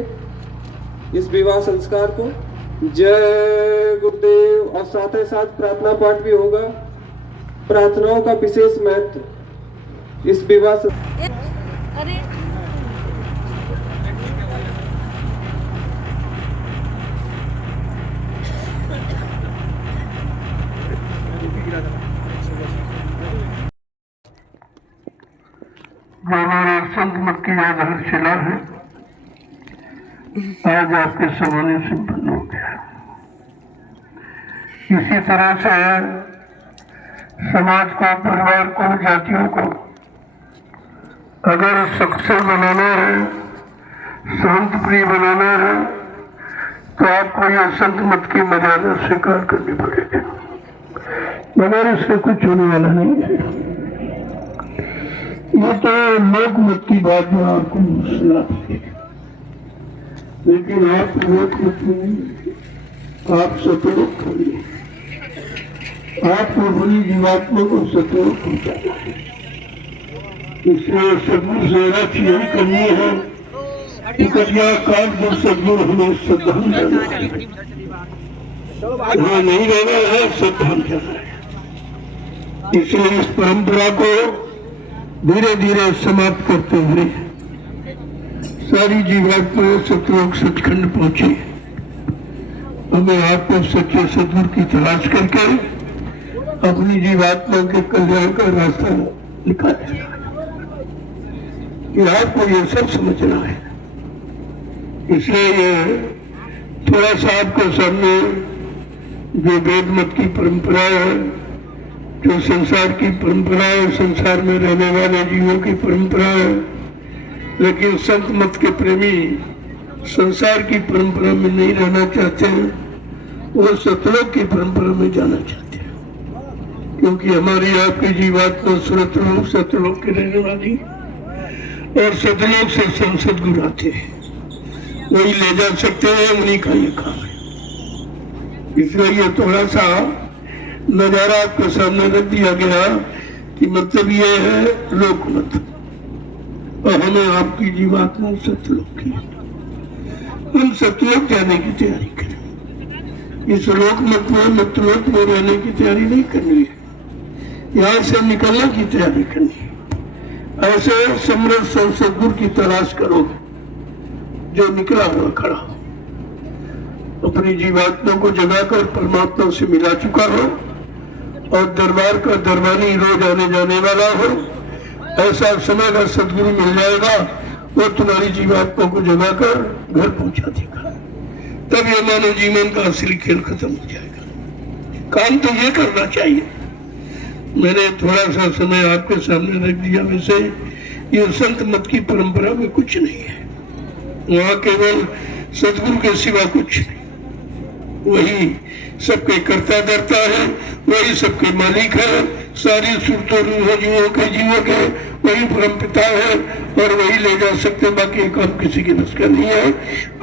इस विवाह संस्कार को। जय गुरुदेव। और साथ ही साथ प्रार्थना पाठ भी होगा। प्रार्थनाओं का विशेष महत्व इस विवाह अरे हमारा संत मत की आधारशिला है, आज आपके समाने से बंद हो गया। इसी तरह से समाज को, परिवार को, जातियों को अगर सक्सेस बनाना है, शांत प्रिय बनाना है, तो आपको यह संत मत की मर्यादा स्वीकार करनी पड़ेगी। मगर इससे कुछ होने वाला नहीं है। ये तो लोक मत की बात में आपको सुना, लेकिन आप लोक मत में आप सतलोक करिए, आपको बड़ी जीवात्मा को सतलोक पहुंचाना है। इसलिए सदगुरु से रच यही करनी है कि कटिया काट जो सदगुरु हमें श्रद्धांजलि देना है, वहाँ नहीं रहना है, श्रद्धांजलि देना है। इसलिए इस परंपरा को धीरे धीरे समाप्त करते हुए सारी जीवात्मा सतलोक सचखंड पहुंची। हमें आपको सच्चे सदगुरु की तलाश करके अपनी जीवात्मा के कल्याण का रास्ता निकालना है। ये आपको ये सब समझना है। इसलिए ये थोड़ा सा आपके सामने जो वेद मत की परंपरा है, जो संसार की परंपरा है, संसार में रहने वाले जीवों की परंपरा है, लेकिन संत मत के प्रेमी संसार की परंपरा में नहीं रहना चाहते हैं, वो सतलोक की परंपरा में जाना चाहते हैं। क्योंकि हमारी आपकी जीवात्मा सुरतलोक सतलोक के रहने वाली, और सतलोक से संसद गुरु आते हैं, वही ले जा सकते हैं, उन्हीं का ये काम है। इसलिए ये थोड़ा सा नजारा आपके सामने रख दिया गया कि मतलब ये है लोकमत, और हमें आपकी जीवात्मा सतलोक की, हम सतलोक जाने की तैयारी करें। इस लोकमत में मतलोक में रहने की तैयारी नहीं करनी है, यहाँ से निकलने की तैयारी करनी है। ऐसे समृद्ध सदगुरु की तलाश करो जो निकला हुआ खड़ा हो, अपनी जीवात्मा को जगाकर परमात्मा से मिला चुका हो, और दरबार का दरबारी रोज आने जाने वाला हो। ऐसा समय का सदगुरु मिल जाएगा, वो तुम्हारी जीवात्मा को जगाकर घर पहुंचा देगा। तब ये मानव जीवन का असली खेल खत्म हो जाएगा। काम तो ये करना चाहिए। मैंने थोड़ा सा समय आपके सामने रख दिया। वैसे ये संत मत की परंपरा में कुछ नहीं है, वहाँ केवल सदगुरु के सिवा कुछ नहीं। वही सबके कर्ता धर्ता है, वही सबके मालिक है, सारी सुरतों रूहों जीवों के वही परम पिता है, और वही ले जा सकते, बाकी काम किसी के बस का नहीं है।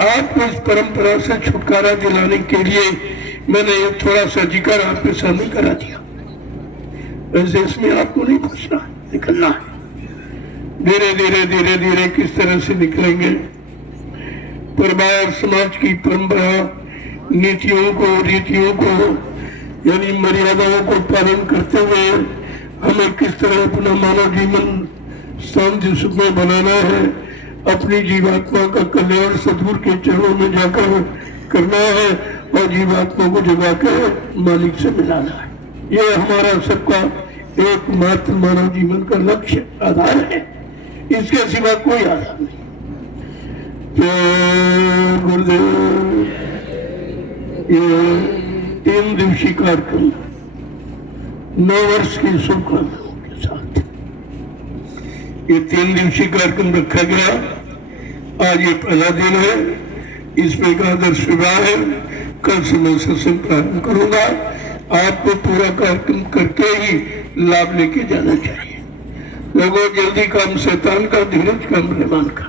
आपको इस परंपरा से छुटकारा दिलाने के लिए मैंने ये थोड़ा सा जिक्र आपके सामने करा दिया। वैसे इसमें आपको नहीं फंसना है, निकलना है। धीरे धीरे धीरे धीरे किस तरह से निकलेंगे, परिवार समाज की परंपरा नीतियों को, रीतियों को, यानी मर्यादाओं को पालन करते हुए हमें किस तरह अपना मानव जीवन शांति सुख में बनाना है, अपनी जीवात्मा का कल्याण सदगुरु के चरणों में जाकर करना है, और जीवात्मा को जगा कर मालिक से मिलाना है। ये हमारा सबका एकमात्र मानव जीवन का लक्ष्य आधार है, इसके सिवा कोई आधार नहीं। जय गुरुदेव। ये 3 दिवसीय कार्यक्रम 9 वर्ष की शुभकामनाओं के साथ ये 3 दिवसीय कार्यक्रम रखा गया। आज ये पहला दिन है, इसमें एकादश विवाह है। कल से मैं सत्संग प्रारंभ करूंगा। आपको पूरा कार्यक्रम करके ही लाभ लेके जाना चाहिए। लोगों जल्दी काम शैतान का, धीरज काम रहमान का।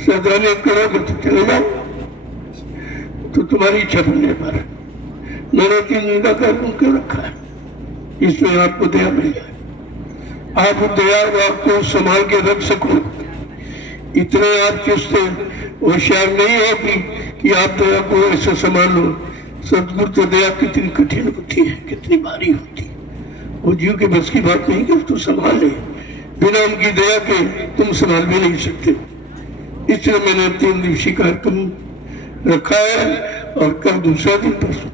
शैतानियत करोगे तो चले जाओ, तो तुम्हारी इच्छा बनने पर मैंने 3 दिन का कार्यक्रम क्यों रखा है? इसमें आपको दया मिल जाए, आप दया आपको संभाल के रख सको। इतने आप चुस्त होशियार नहीं हो कि आप दया को ऐसे संभाल लो। सतगुरु तो दया कितनी कठिन होती है, कितनी भारी होती है। वो जीव के बस की बात नहीं कि उसको संभाल ले, बिना उनकी दया के तुम संभाल भी नहीं सकते। इसलिए मैंने 3 दिवसीय कार्यक्रम रखा है और कल दूसरा दिन परसों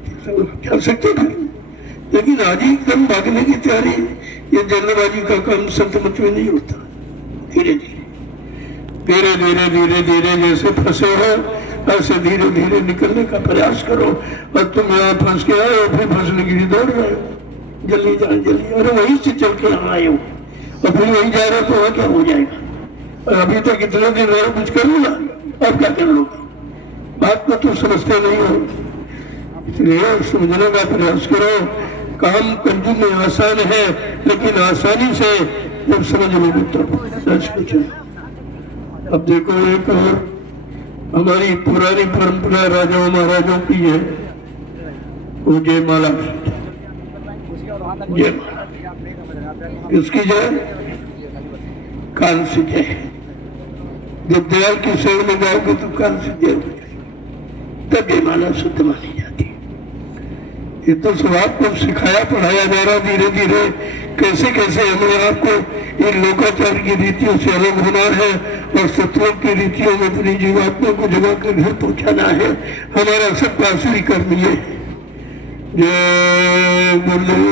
चल सकते थे, लेकिन आज ही एकदम भागने की तैयारी। ये जल्दबाजी का काम संत मत में नहीं होता। धीरे धीरे धीरे धीरे धीरे धीरे जैसे फंसे हो ऐसे धीरे धीरे निकलने का प्रयास करो। और तुम यहाँ फंस के आए हो, फिर फंसने के लिए दौड़ रहे हो। जल्दी जाए जल्दी, अरे वहीं से चल के यहाँ आए हो और फिर वहीं जा रहे हो तो वहाँ क्या हो जाएगा? और अभी तक इतना दिन रहो, कुछ कर लो ना, अब क्या कर लोगे? बात को तुम समझते नहीं हो, इसलिए समझने का प्रयास करो। काम करने में आसान है, लेकिन आसानी से जब समझ लोगे तो सच कुछ। अब देखो, एक हमारी पुरानी परंपरा राजाओं महाराजों की है, वो जयमाला। जयमाला इसकी जय काल से जय। जब दयाल की शरण में जाओगे तो काल से जय हो जाएगी, तब जयमाला शुद्ध मानी जाती है। ये तो सब आपको सिखाया पढ़ाया जा रहा धीरे धीरे, कैसे कैसे हमें आपको इन लोकाचार की रीतियों से अलग होना है और सत्यों की रीतियों में अपनी जीवात्मा को जगा कर घर पहुंचाना है। हमारा सब आसुरी कर्म ये है। जय गुरुदेव।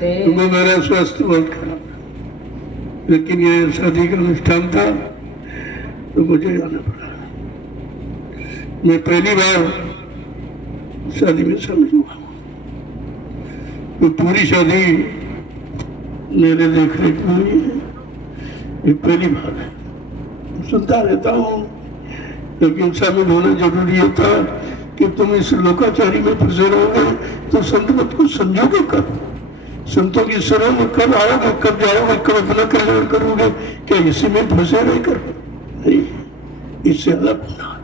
तुम्हें मेरा स्वास्थ्य बहुत खराब, लेकिन ये शादी का अनुष्ठान था तो मुझे आना पड़ा। मैं पहली बार शादी में शामिल हुआ, तो पूरी शादी मेरे देखने की हुई है, ये पहली बार है। सुनता रहता हूँ, लेकिन शामिल होना जरूरी था कि तुम इस लोकाचारी में फंसे रहोगे तो संत मत को समझोगे कब? संतों की शरण में कब आओगे, कब जाओगे, कब अपना कल्याण करोगे? क्या इसी में फंसे रह कर? नहीं, इससे अलग होना।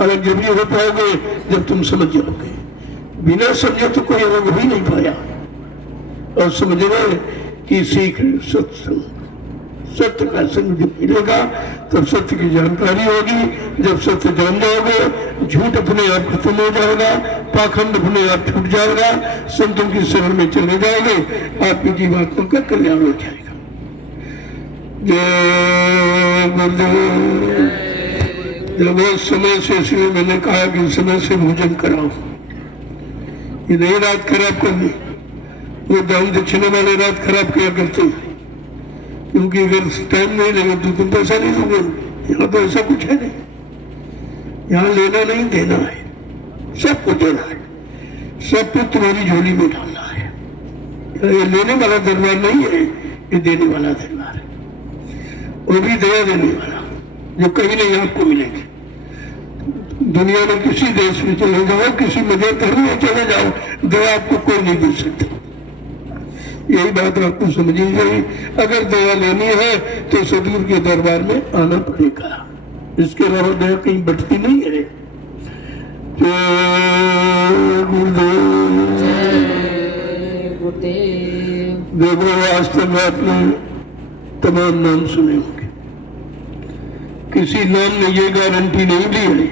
अलग जब ये हो पाओगे जब तुम समझ जाओगे। बिना समझे तो कोई अलग हो ही नहीं पाया। और समझना की सीख सत्संग, सत्य का संग जब मिलेगा तब सत्य की जानकारी होगी। जब सत्य जान जाओगे, झूठ अपने आप खत्म हो जाएगा, पाखंड अपने आप छूट जाएगा, संतों की शरण में चले जाओगे, आपकी जीवात्मा का कल्याण हो जाएगा। जय गुरुदेव। जब समय से, इसलिए मैंने कहा कि समय से भोजन कराओ, ये नहीं रात खराब करनी। वो दान दक्षिणा वाले रात खराब किया करते हैं, क्योंकि अगर टाइम नहीं लगे तो तुम पैसा नहीं दोगे। यहाँ तो ऐसा कुछ है नहीं, यहाँ लेना नहीं देना है, सबको देना है, सबको तुम्हारी झोली में डालना है। ये लेने वाला दरबार नहीं है, ये देने वाला दरबार है। वो भी दया देने वाला, जो कहीं नहीं आपको मिलेंगे। दुनिया में किसी देश में चले जाओ, किसी मजहब धर्म में चले जाओ, दया आपको कोई नहीं दे सकता। यही बात आपको समझी गई। अगर दया लेनी है तो सदगुरु के दरबार में आना पड़ेगा, इसके अलावा दया कहीं बटती नहीं है। देखो, आज तक आपने तमाम नाम सुने होंगे, किसी नाम ने ये गारंटी नहीं ली है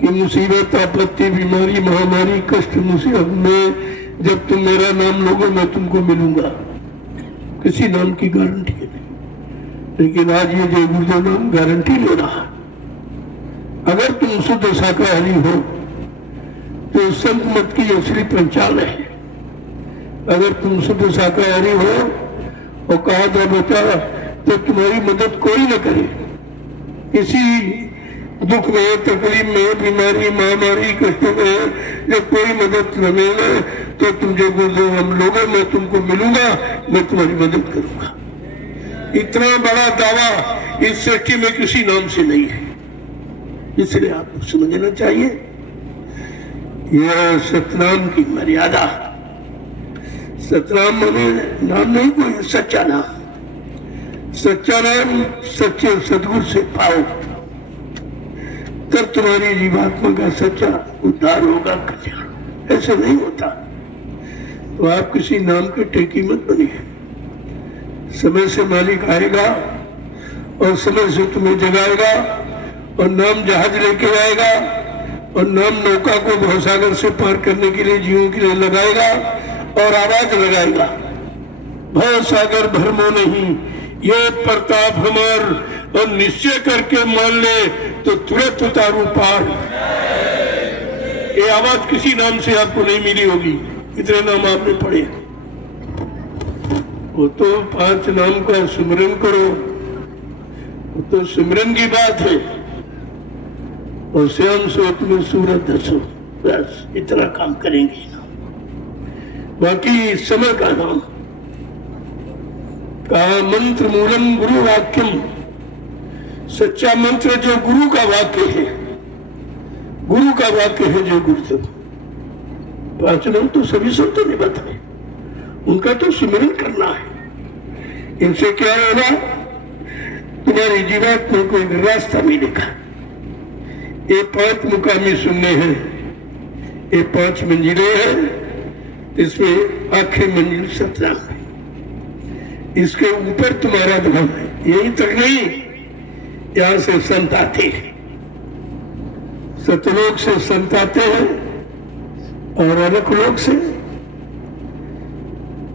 कि मुसीबत, आपत्ति, बीमारी, महामारी, कष्ट, मुसीबत में जब तुम मेरा नाम लोगे मैं तुमको मिलूंगा। किसी नाम की गारंटी नहीं, लेकिन आज ये जय गुरुदेव नाम गारंटी ले रहा। अगर तुम शुद्ध शाकाहारी हो तो संत मत की असली पहचान है। अगर तुम शुद्ध शाकाहारी हो और कहा था बेटा तो तुम्हारी मदद कोई न करे, किसी दुख में, तकलीफ में, बीमारी, महामारी, कष्टों में जब कोई मदद न मिले तो तुम जो गुरुदेव हम लोगों, मैं तुमको मिलूंगा, मैं तुम्हारी मदद करूंगा। इतना बड़ा दावा इस सृष्टि में किसी नाम से नहीं है। इसलिए आपको समझना चाहिए यह सतनाम की मर्यादा। सतनाम माने नाम नहीं कोई सच्चा नाम। सच्चा नाम सच्चे सदगुरु से पाओ, तब तुम्हारी जीवात्मा का सच्चा उद्धार होगा, कल्याण। ऐसे नहीं होता तो आप किसी नाम के टेकी मत बनिए। समय से मालिक आएगा और समय से तुम्हें जगाएगा, और नाम जहाज लेके आएगा, और नाम नौका को भवसागर से पार करने के लिए, जीवों के लिए लगाएगा और आवाज लगाएगा, भवसागर भरमो नहीं, ये प्रताप हमार, और निश्चय करके मान ले तो तुरंत उतारू पार। ये आवाज किसी नाम से आपको नहीं मिली होगी। इतने नाम आपने पढ़े, वो तो 5 नाम का सुमिरन करो, वो तो सिमरन की बात है। और श्याम सोत में सूरत दसो, बस इतना काम करेंगे ना। बाकी समय का नाम का मंत्र मूलम गुरु वाक्यम, सच्चा मंत्र जो गुरु का वाक्य है, गुरु का वाक्य है जो गुरुदेव। 5 नाम तो सभी संतों ने बताए, उनका तो सिमरन करना है। इनसे क्या होगा, तुम्हारी जीवात्मा को एक रास्ता मिलेगा। ये 5 मुकामी सुनने हैं, ये 5 मंजिलें हैं, इसमें आखिरी मंजिल सतनाम है। इसके ऊपर तुम्हारा धाम है। यही तक नहीं, यहां से संत आते हैं, सतलोक से संत आते हैं, और अलग लोग से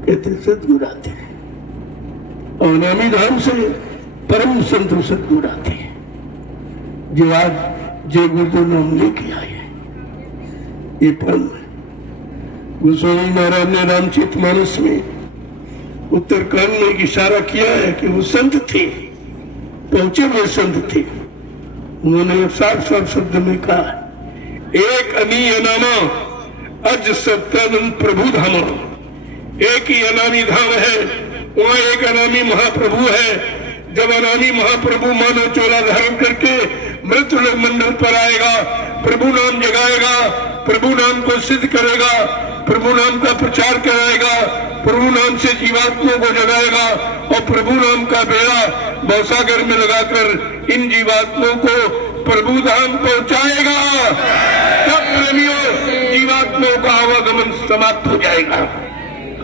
कहते सतगुरु आते हैं, और नामी धाम से परम संत सतगुरु आते हैं, जो आज जय गुरुदेव नाम लेके आए हैं। ये परम गोस्वामी महाराज ने रामचरितमानस में उत्तरकांड में इशारा किया है कि वो संत थे, पहुंचे हुए संत थे। उन्होंने साफ शब्द में कहा, एक अनीय नामा अज सत्यानंद प्रभु धामा। एक ही अनामी धाम है, वहाँ एक अनामी महाप्रभु है। जब अनामी महाप्रभु मानव चोला धारण करके मृत्यु मंडल पर आएगा, प्रभु नाम जगाएगा, प्रभु नाम को सिद्ध करेगा, प्रभु नाम का प्रचार कराएगा, प्रभु नाम से जीवात्माओं को जगाएगा, और प्रभु नाम का बेड़ा भवसागर में लगाकर इन जीवात्माओं को प्रभु धाम पहुंचाएगा। तब प्रेमियों जीवात्माओं का आवागमन समाप्त हो जाएगा।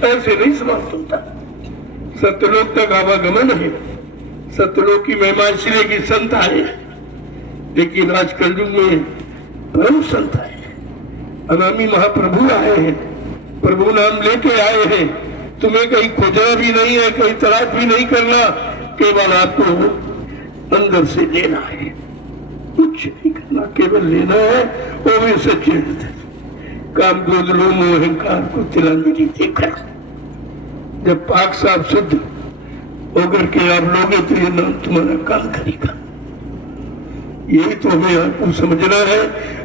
ऐसे नहीं समाप्त होता, सत्यलोक तक आवागमन है। सत्यलोक की महिमा इसलिए कि संत आए, लेकिन आज कलयुग में परम संत आए, अनामी महाप्रभु आए हैं, प्रभु नाम लेके आए हैं। तुम्हें कहीं खोजना भी नहीं है, कहीं तलाश भी नहीं करना, केवल आपको अंदर से लेना है, कुछ नहीं करना, केवल लेना है। वो भी सच्चे काम क्रोध लोभ मोह अहंकार को तिलांजलि देकर जब पाक साफ शुद्ध होकर के आप लोगे तो ये नाम तुम्हारा काम करेगा। यही तो हमें आपको समझना है,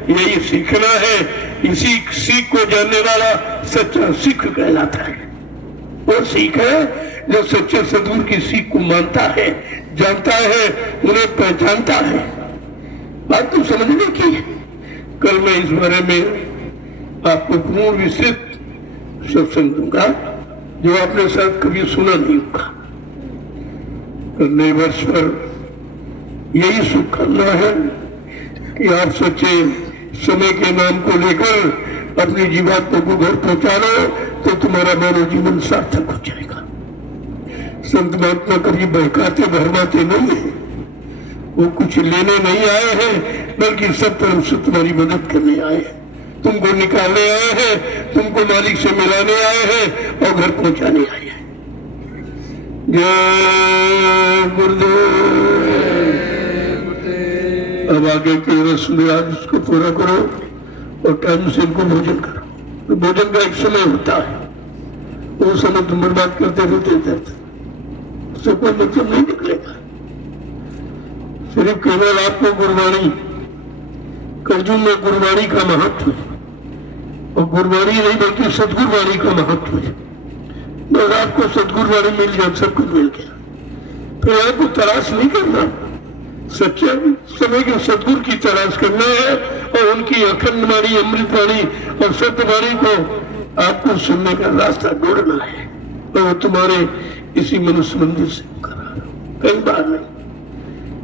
यही सीखना है। इसी सीख को जानने वाला सच्चा सिख कहलाता है। वो सीख है जो सच्चे सदगुरु की सीख को मानता है, जानता है, उन्हें पहचानता है। बात तो समझने की है। कल मैं इस बारे में आपको पूर्ण विस्तृत सत्संग दूंगा, जो आपने शायद कभी सुना नहीं होगा। कल नए वर्ष पर यही शुभकामना है कि आप सच्चे समय के नाम को लेकर अपनी जीवात्मा को घर पहुंचा लो, तो तुम्हारा मानव जीवन सार्थक हो जाएगा। संत महात्मा कभी बहकाते भरमाते नहीं है, वो कुछ लेने नहीं आए हैं, बल्कि सब तरफ से तुम्हारी मदद करने आए हैं, तुमको निकालने आए हैं, तुमको मालिक से मिलाने आए हैं और घर पहुंचाने आए हैं। जय गुरुदेव। अब आगे के रस्म आज इसको पूरा करो और टाइम से इनको भोजन करो। तो भोजन का एक समय होता है, वो समय तुम बर्बाद करते रहते, उससे कोई मतलब नहीं निकलेगा। सिर्फ केवल आपको गुरबाणी, कलयुग में गुरबाणी का महत्व है, और गुरबाणी नहीं बल्कि सतगुरबाणी का महत्व है। बस आपको सतगुरबाणी मिल जाए, सब कुछ मिल गया। फिर आपको तलाश नहीं करना। सच्चे समय के सदगुरु की तलाश करना है और उनकी अखंड वाणी, अमृत वाणी और सत्य वाणी को आपको सुनने का रास्ता ढूंढना है। और वो तुम्हारे इसी मनुष्य मंदिर से करा कई बार नहीं,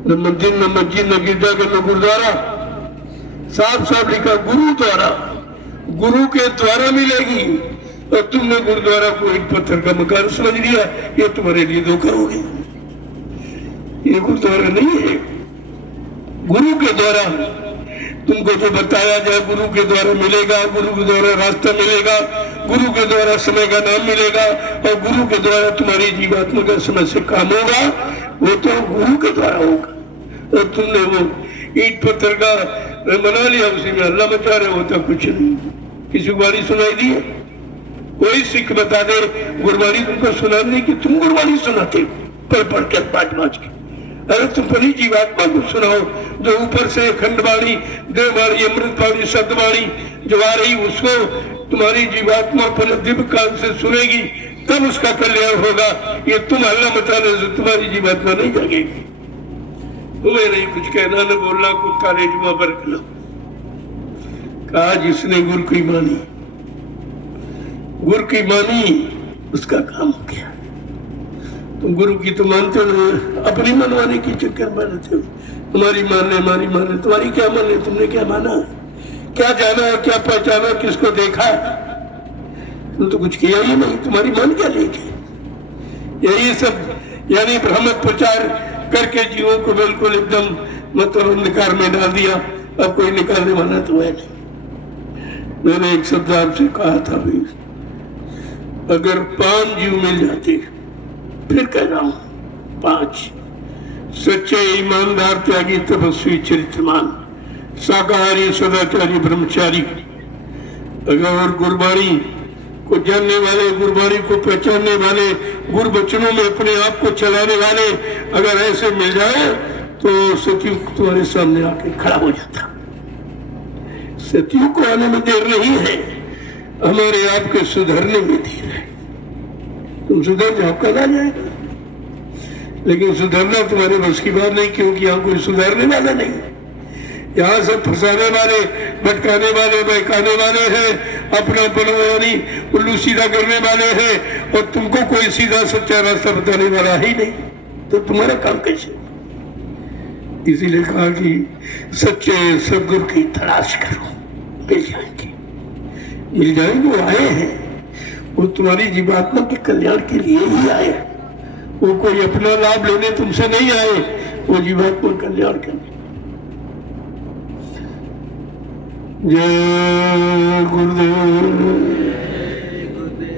न मंदिर, न मस्जिद, न गिरजाघर, न गुरुद्वारा, साफ साफ लिखा गुरु द्वारा, गुरु के द्वारा मिलेगी। और तुमने गुरुद्वारा को एक पत्थर का मकान समझ लिया, ये तुम्हारे लिए धोखा हो गया। ये गुरुद्वारा नहीं है। गुरु के द्वारा तुमको जो बताया जाए, गुरु के द्वारा मिलेगा, गुरु के द्वारा रास्ता मिलेगा, गुरु के द्वारा समय का नाम मिलेगा और गुरु के द्वारा तुम्हारी जीवात्मा का समय से काम होगा, वो तो गुरु के द्वारा होगा। और तुमने वो ईट पत्थर का बना लिया, उसी में अल्लाह बचा रहे, होता कुछ नहीं। किसी को बारी सुनाई दी है? कोई सिख बता दे गुरबाणी तुमको सुना नहीं कि तुम गुरबाणी सुनाते हो पढ़ के बाज के। अरे तुम अपनी जीवात्मा को सुनाओ जो ऊपर से अखंडवाणी, देववाणी, अमृतवाणी, सदवाणी जो आ रही, उसको तुम्हारी जीवात्मा पर दिव्य कान से सुनेगी, तब उसका कल्याण होगा। ये तुम अल्लाह बताने से तुम्हारी जीवात्मा नहीं जागेगी। तुम्हें नहीं कुछ कहना, न बोलना, कुत्ता ले जुआ पर कहा जिसने गुरु की मानी, गुरु की मानी उसका काम हो गया। तुम गुरु की तो मानते हो, अपनी मनवाने की चक्कर में रहते हो। हमारी माने, हमारी माने, तुम्हारी क्या माने? तुमने क्या माना है? क्या जाना है? क्या पहचाना? किसको देखा? तुम तो कुछ किया ही नहीं। तुम्हारी मान क्या लेके? यही सब यानी भ्रामक प्रचार करके जीवों को बिल्कुल एकदम मतलब अंधकार में डाल दिया। अब कोई निकालने वाला तो है नहीं। मैंने एक शब्द आपसे कहा था भाई, अगर 5 जीव मिल जाते, फिर कह रहा हूं 5, सच्चे ईमानदार, त्यागी, तपस्वी, चरित्रमान, शाकाहारी, सदाचारी, ब्रह्मचारी, अगर गुरबाणी को जानने वाले, गुरबाणी को पहचानने वाले, गुरु वचनों में अपने आप को चलाने वाले अगर ऐसे मिल जाए तो सतयुग तुम्हारे सामने आके खड़ा हो जाता। सतयुग को आने में देर नहीं है, हमारे आप के सुधरने में देर है। तुम सुधर जाओ, कल आ जाएगा। लेकिन सुधरना तुम्हारे बस की बात नहीं, क्योंकि यहाँ कोई सुधारने वाला नहीं। यहाँ सब फंसाने वाले, भटकाने वाले, बहकाने वाले हैं, अपना यानी उल्लू सीधा करने वाले हैं, और तुमको कोई सीधा सच्चा रास्ता बताने वाला ही नहीं। तो तुम्हारा काम कैसे? इसीलिए कहा कि सच्चे सदगुरु की तलाश करो, मिल जाएंगे, मिल जाएंगे। वो आए हैं, वो तुम्हारी जीवात्मा के कल्याण के लिए ही आए। वो कोई अपना लाभ लेने तुमसे नहीं आए, वो जीवात्मा कल्याण करने। जय गुरुदेव।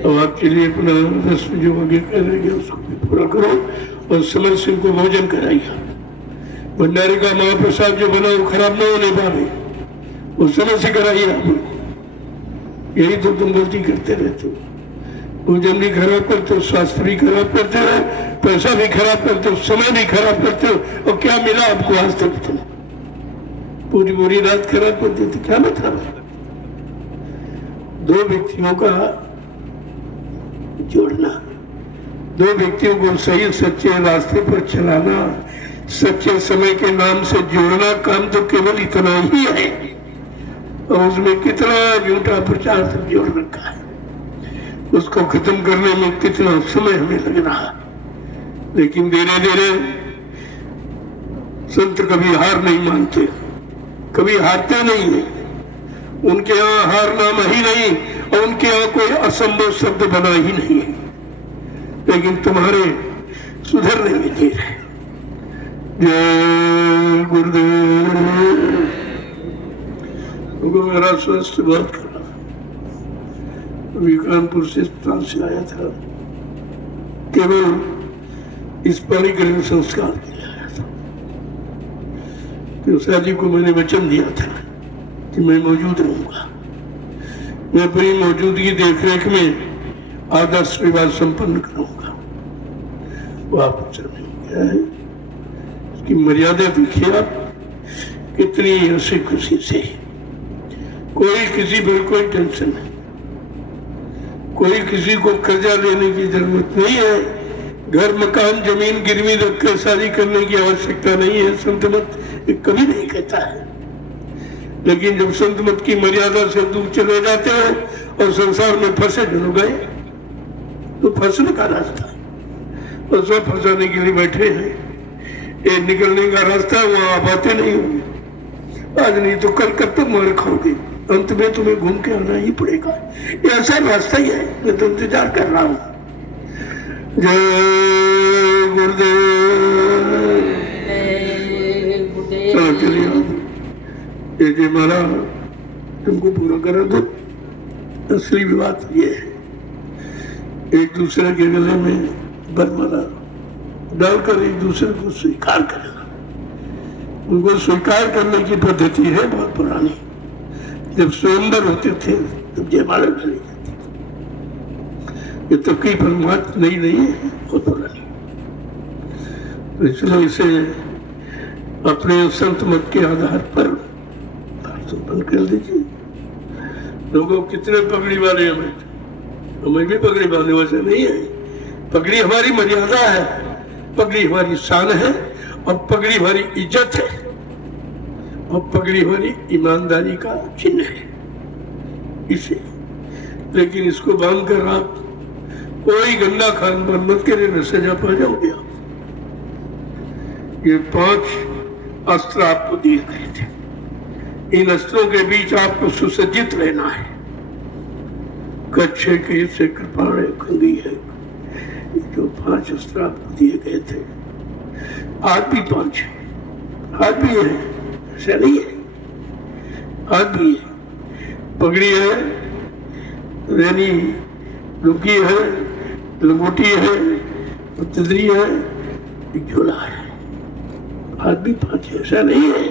अब आपके लिए अपना रस्म जो आगे कह रहे हैं उसको भी पूरा करो और समझ सिंह को भोजन कराइए। भंडारे का महाप्रसाद जो बना वो खराब न होने पाए, वो समय से कराइए आप। यही तो तुम गलती करते रहते हो, भोजन भी खराब करते हो, स्वास्थ्य भी खराब करते हो, पैसा भी खराब करते हो, समय भी खराब करते हो। और क्या मिला आपको आज तक? तुम पूरी रात खराब कर देते, क्या मतलब है? 2 व्यक्तियों का जोड़ना, 2 व्यक्तियों को सही सच्चे रास्ते पर चलाना, सच्चे समय के नाम से जोड़ना, काम तो केवल इतना ही है। और उसमें कितना झूठा प्रचार सब जोड़ रखा है, उसको खत्म करने में कितना समय हमें लग रहा है। लेकिन धीरे धीरे संत कभी हार नहीं मानते, कभी हारते नहीं है। उनके यहाँ हार नाम ही नहीं, और उनके यहाँ कोई असंभव शब्द बना ही नहीं है। लेकिन तुम्हारे सुधरने में देर है। जय गुरुदेव। मेरा स्वास्थ्य बहुत खराब है, अभी कानपुर से अस्पताल से आया था, केवल इस पाणिग्रहण संस्कार के लिए आया था। तो शादी को मैंने वचन दिया था कि मैं मौजूद रहूंगा, मैं अपनी मौजूदगी देखरेख में आदर्श विवाह संपन्न करूंगा। वो आप वचन में गया है, उसकी मर्यादा देखिए आप, कितनी हंसी खुशी से, कोई किसी पर कोई टेंशन नहीं, कोई किसी को कर्जा लेने की जरूरत नहीं है। घर मकान जमीन गिरवी रखकर शादी करने की आवश्यकता नहीं है, संत मत कभी नहीं कहता है। लेकिन जब संत मत की मर्यादा से दूर चले जाते हैं और संसार में फंसे जो गए तो फंसने का रास्ता है, और सब फंसाने के लिए बैठे हैं। ये निकलने का रास्ता वहां आप आते नहीं होंगे, आज नहीं तो कल कब तक मार खाओगे, अंत में तुम्हें घूम के आना ही पड़ेगा। ये ऐसा रास्ता ही है, मैं तो इंतजार कर रहा हूँ। जय गुरुदेव। चलिए ये मारा तुमको पूरा करा दो। असली बात ये है, एक दूसरे के गले में बरमाला डालकर एक दूसरे को स्वीकार करेगा। उनको स्वीकार करने की पद्धति है बहुत पुरानी। जब स्वयंवर होते थे तब जयमाला डाली जाती थी। ये तो कई बात नई नहीं है, बहुत पुरानी। तो इसलिए इसे अपने संत मत के आधार पर बंद कर दीजिए। लोगों कितने पगड़ी वाले हमें भी पगड़ी बांधने वैसे नहीं है। पगड़ी हमारी मर्यादा है, पगड़ी हमारी शान है, और पगड़ी हमारी इज्जत है, और पगड़ी हमारी ईमानदारी का चिन्ह है इसे। लेकिन इसको बांध कर आप कोई गंदा खान पान मत करें, न सजा पा जाओगे आप। ये 5 अस्त्र आपको दिए गए थे, इन अस्त्रों के बीच आपको सुसज्जित रहना है। कच्छे के से कृपाण है, खंगी है, जो 5 अस्त्र आपको दिए गए थे। आज भी 5 है, आज भी है, ऐसा नहीं है, आज भी है। पगड़ी है, रैनी लुकी है, लंगोटी है, तिदरी है, झोला है। आज भी 5 है, ऐसा नहीं है।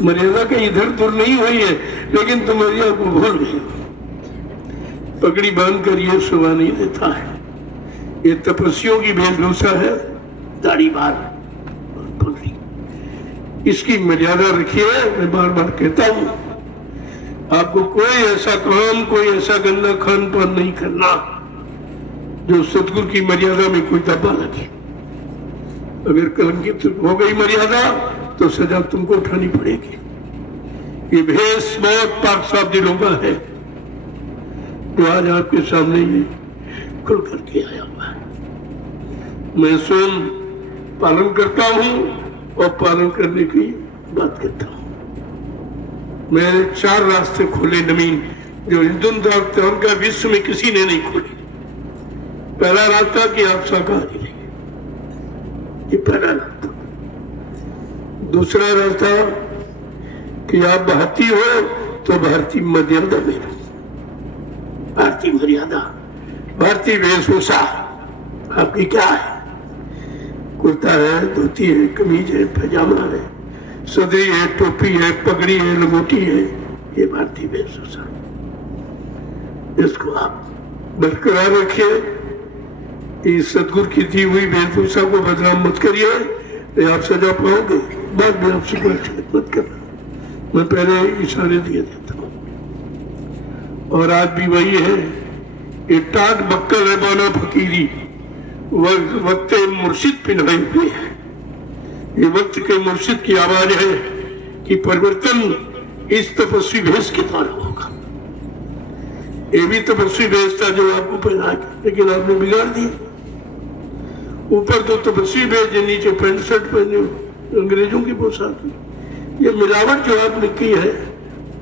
मर्यादा के इधर दूर नहीं हुई है, लेकिन तुम मर्यादा को भूल गए। पगड़ी बांध कर ये शोभा नहीं देता है। ये तपस्वियों की वेशभूषा है, दाढ़ी बाल और पगड़ी। इसकी मर्यादा रखिए। मैं बार बार कहता हूं, आपको कोई ऐसा काम, कोई ऐसा गंदा खान पान नहीं करना जो सतगुरु की मर्यादा में कोई दबा लगे। अगर कलंकित हो गई मर्यादा तो सजा तुमको उठानी पड़ेगी। ये भेष बहुत पाक साफ दिलों का है, जो आज आपके सामने ये खुल करके आया हुआ है। मैं स्वयं पालन करता हूं और पालन करने की बात करता हूं। मैंने 4 रास्ते खोले नवीन, जो हिंदू धर्म का विश्व में किसी ने नहीं खोले। पहला रास्ता कि आप शाकाहारी रहिए, ये पहला रास्ता। दूसरा रास्ता कि आप भारतीय हो तो भारतीय मर्यादा में रहो। भारतीय मर्यादा, भारतीय वेशभूषा आपकी क्या है? कुर्ता है, धोती है, कमीज है, पैजामा है, सदरी है, टोपी है, पगड़ी है, लंगोटी है, ये भारतीय वेशभूषा। इसको आप बरकरार रखिए। इस सदगुरु की दी हुई वेशभूषा को बदनाम मत करिए, आप सजा पाओगे। बाद में आपसे कोई शिकायत मत करना, मैं पहले इशारे दिए देता हूँ। और आज भी वही है, ये टाट बक्कल है बाना फकीरी, वक्त मुर्शिद पिन्हाई हुई है। ये वक्त के मुर्शिद की आवाज है कि परिवर्तन इस तपस्वी भेष के द्वारा होगा। ये भी तपस्वी भेष था जो आपको पहना के, लेकिन आपने बिगाड़ दिया। ऊपर तो तपस्वी भेष, नीचे पैंट शर्ट पहने अंग्रेजों की पोशाक। ये मिलावट जो आपने की है,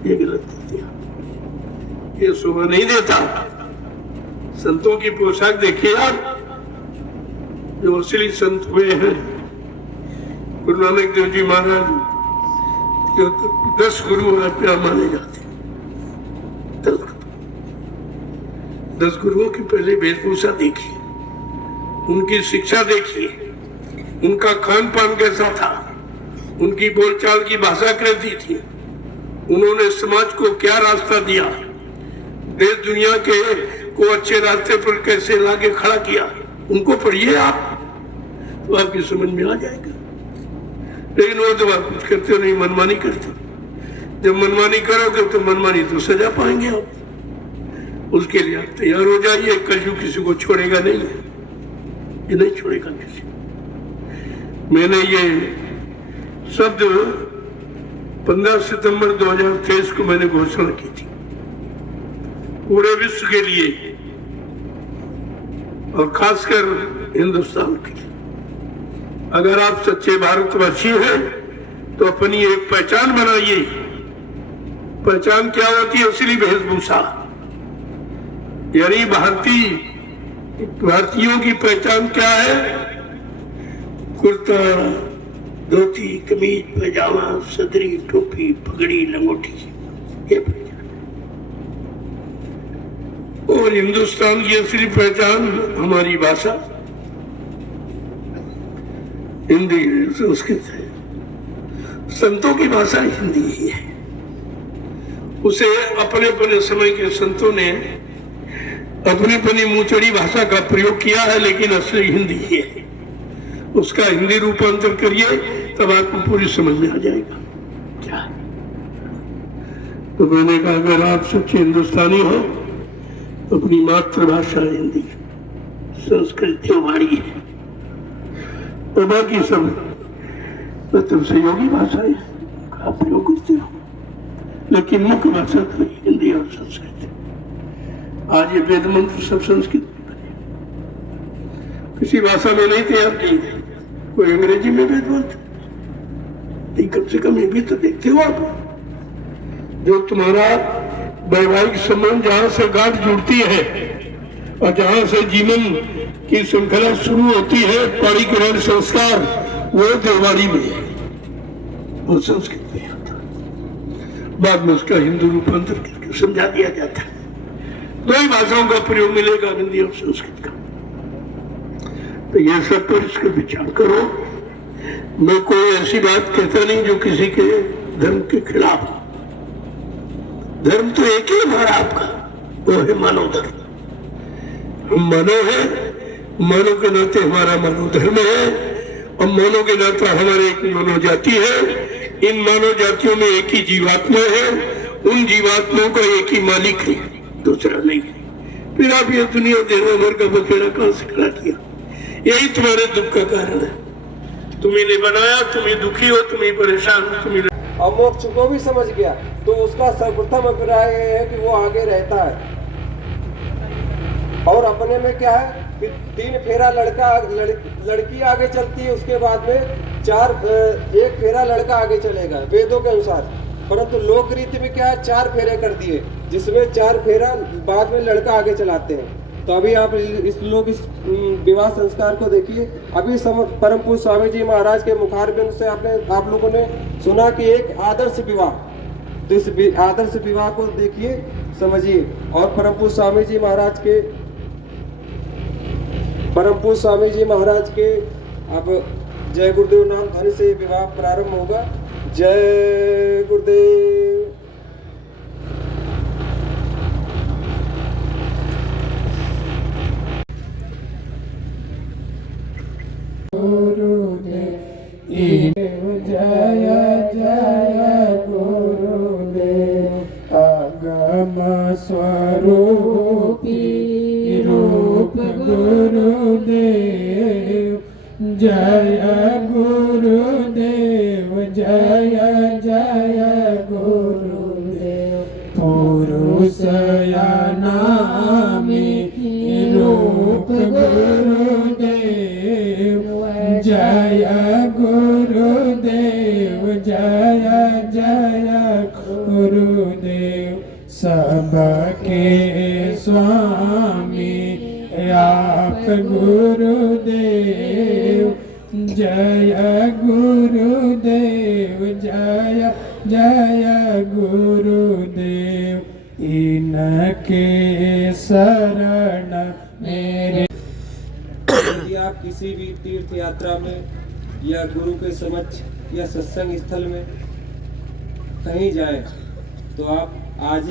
ये गलत कर दिया, ये शोभा नहीं देता। संतों की पोशाक देखिए आप, जो असली संत हुए हैं। गुरु नानक देव जी महाराज जो 10 गुरु आपके माने जाते, 10 गुरुओं की पहले वेशभूषा देखिए, उनकी शिक्षा देखिए, उनका खान पान कैसा था, उनकी बोलचाल की भाषा कैसी थी, उन्होंने समाज को क्या रास्ता दिया, देश दुनिया के को अच्छे रास्ते पर कैसे लाके खड़ा किया। उनको पढ़िए आप, तो आपकी समझ में आ जाएगा। लेकिन वो तो आप कुछ करते नहीं, मनमानी करते। जब मनमानी करोगे तो मनमानी तो सजा पाएंगे आप। उसके लिए आप तैयार हो जाइए, कलयुग किसी को छोड़ेगा नहीं है। ये नहीं छोड़ेगा किसी। मैंने ये शब्द 15 सितंबर 2023 को मैंने घोषणा की थी पूरे विश्व के लिए और खासकर हिंदुस्तान के लिए। अगर आप सच्चे भारतवासी हैं तो अपनी एक पहचान बनाइए। पहचान क्या होती है? असली वेशभूषा, यानी भारतीयों की पहचान क्या है? कुर्ता, धोती, कमीज, पैजामा, सदरी, टोपी, पगड़ी, लंगोटी, ये पहचान। और हिंदुस्तान की असली पहचान हमारी भाषा हिंदी है, संस्कृत है। संतों की भाषा हिंदी ही है। उसे अपने अपने समय के संतों ने अपनी अपनी मुंहचड़ी भाषा का प्रयोग किया है, लेकिन असली हिंदी ही है। उसका हिंदी रूपांतर करिए तब आपको पूरी समझ में आ जाएगा क्या है। तो मैंने कहा अगर आप सच्चे हिंदुस्तानी हो तो अपनी मातृभाषा हिंदी, संस्कृत हमारी है और बाकी सब मतलब सहयोगी भाषा है आप प्रयोग करते हो, लेकिन मुख्य भाषा तो हिंदी और संस्कृत है। आज ये वेद मंत्र सब संस्कृत में बने, किसी भाषा में नहीं तैयार किए। कोई अंग्रेजी में वेद मंत्र नहीं, कम से कम ये भी तो देखते हो आप। जो तुम्हारा वैवाहिक संबंध जहां से गांठ जुड़ती है और जहां से जीवन की श्रृंखला शुरू होती है, पाणिग्रहण संस्कार, वो देववाणी में है, वो संस्कृत में आता है। बाद में उसका हिंदू रूपांतर करके समझा दिया जाता है। दो ही भाषाओं का प्रयोग मिलेगा, हिंदी और संस्कृत का। तो ये सब पर इसका विचार करो। मैं कोई ऐसी बात कहता नहीं जो किसी के धर्म के खिलाफ। धर्म तो एक ही हमारा आपका, वो है मानव धर्म। हम मानव है, मानव के नाते हमारा मानव धर्म है और मानव के नाते हमारे एक मानव जाति है। इन मानव जातियों में एक ही जीवात्मा है, उन जीवात्माओं का एक ही मालिक है, दूसरा नहीं है। फिर आप ये दुनिया देना मर का बखेड़ा कहां से खड़ा किया? यही तुम्हारे दुख का कारण है। तुम्ही ने बनाया, तुम्ही दुखी हो, तुम्ही परेशान हो, तुम्ही। और मोक्ष को भी समझ गया तो उसका सर्वप्रथम अभिप्राय है कि वो आगे रहता है। और अपने में क्या है कि 3 फेरा लड़की आगे चलती है, उसके बाद में 1 फेरा लड़का आगे चलेगा वेदों के अनुसार। परंतु लोक रीति में क्या है, 4 फेरे कर दिए, जिसमें 4 फेरा बाद में लड़का आगे चलाते हैं। तो अभी आप इस विवाह संस्कार को देखिए। अभी परम पूज्य स्वामी जी महाराज के मुखारबिंद से आप लोगों ने सुना कि एक आदर्श विवाह, तो इस आदर्श विवाह को देखिए, समझिए। और परम पूज्य स्वामी जी महाराज के अब जय गुरुदेव नाम ध्वनि से विवाह प्रारंभ होगा। जय गुरुदेव। जय जय गुरुदेव, अगम स्वरूपी रूप गुरुदेव। जय गुरुदेव, जय जय गुरुदेव, पुरुष या नामी रूप गुरुदेव। जय गुरुदेव, जय जय गुरुदेव, सबके स्वामी आप गुरुदेव। जय गुरुदेव, जय जय गुरुदेव, इनके शरण मेरे। यदि आप किसी भी तीर्थ यात्रा में या गुरु के समक्ष या सत्संग स्थल में कहीं जाएं, तो आप आज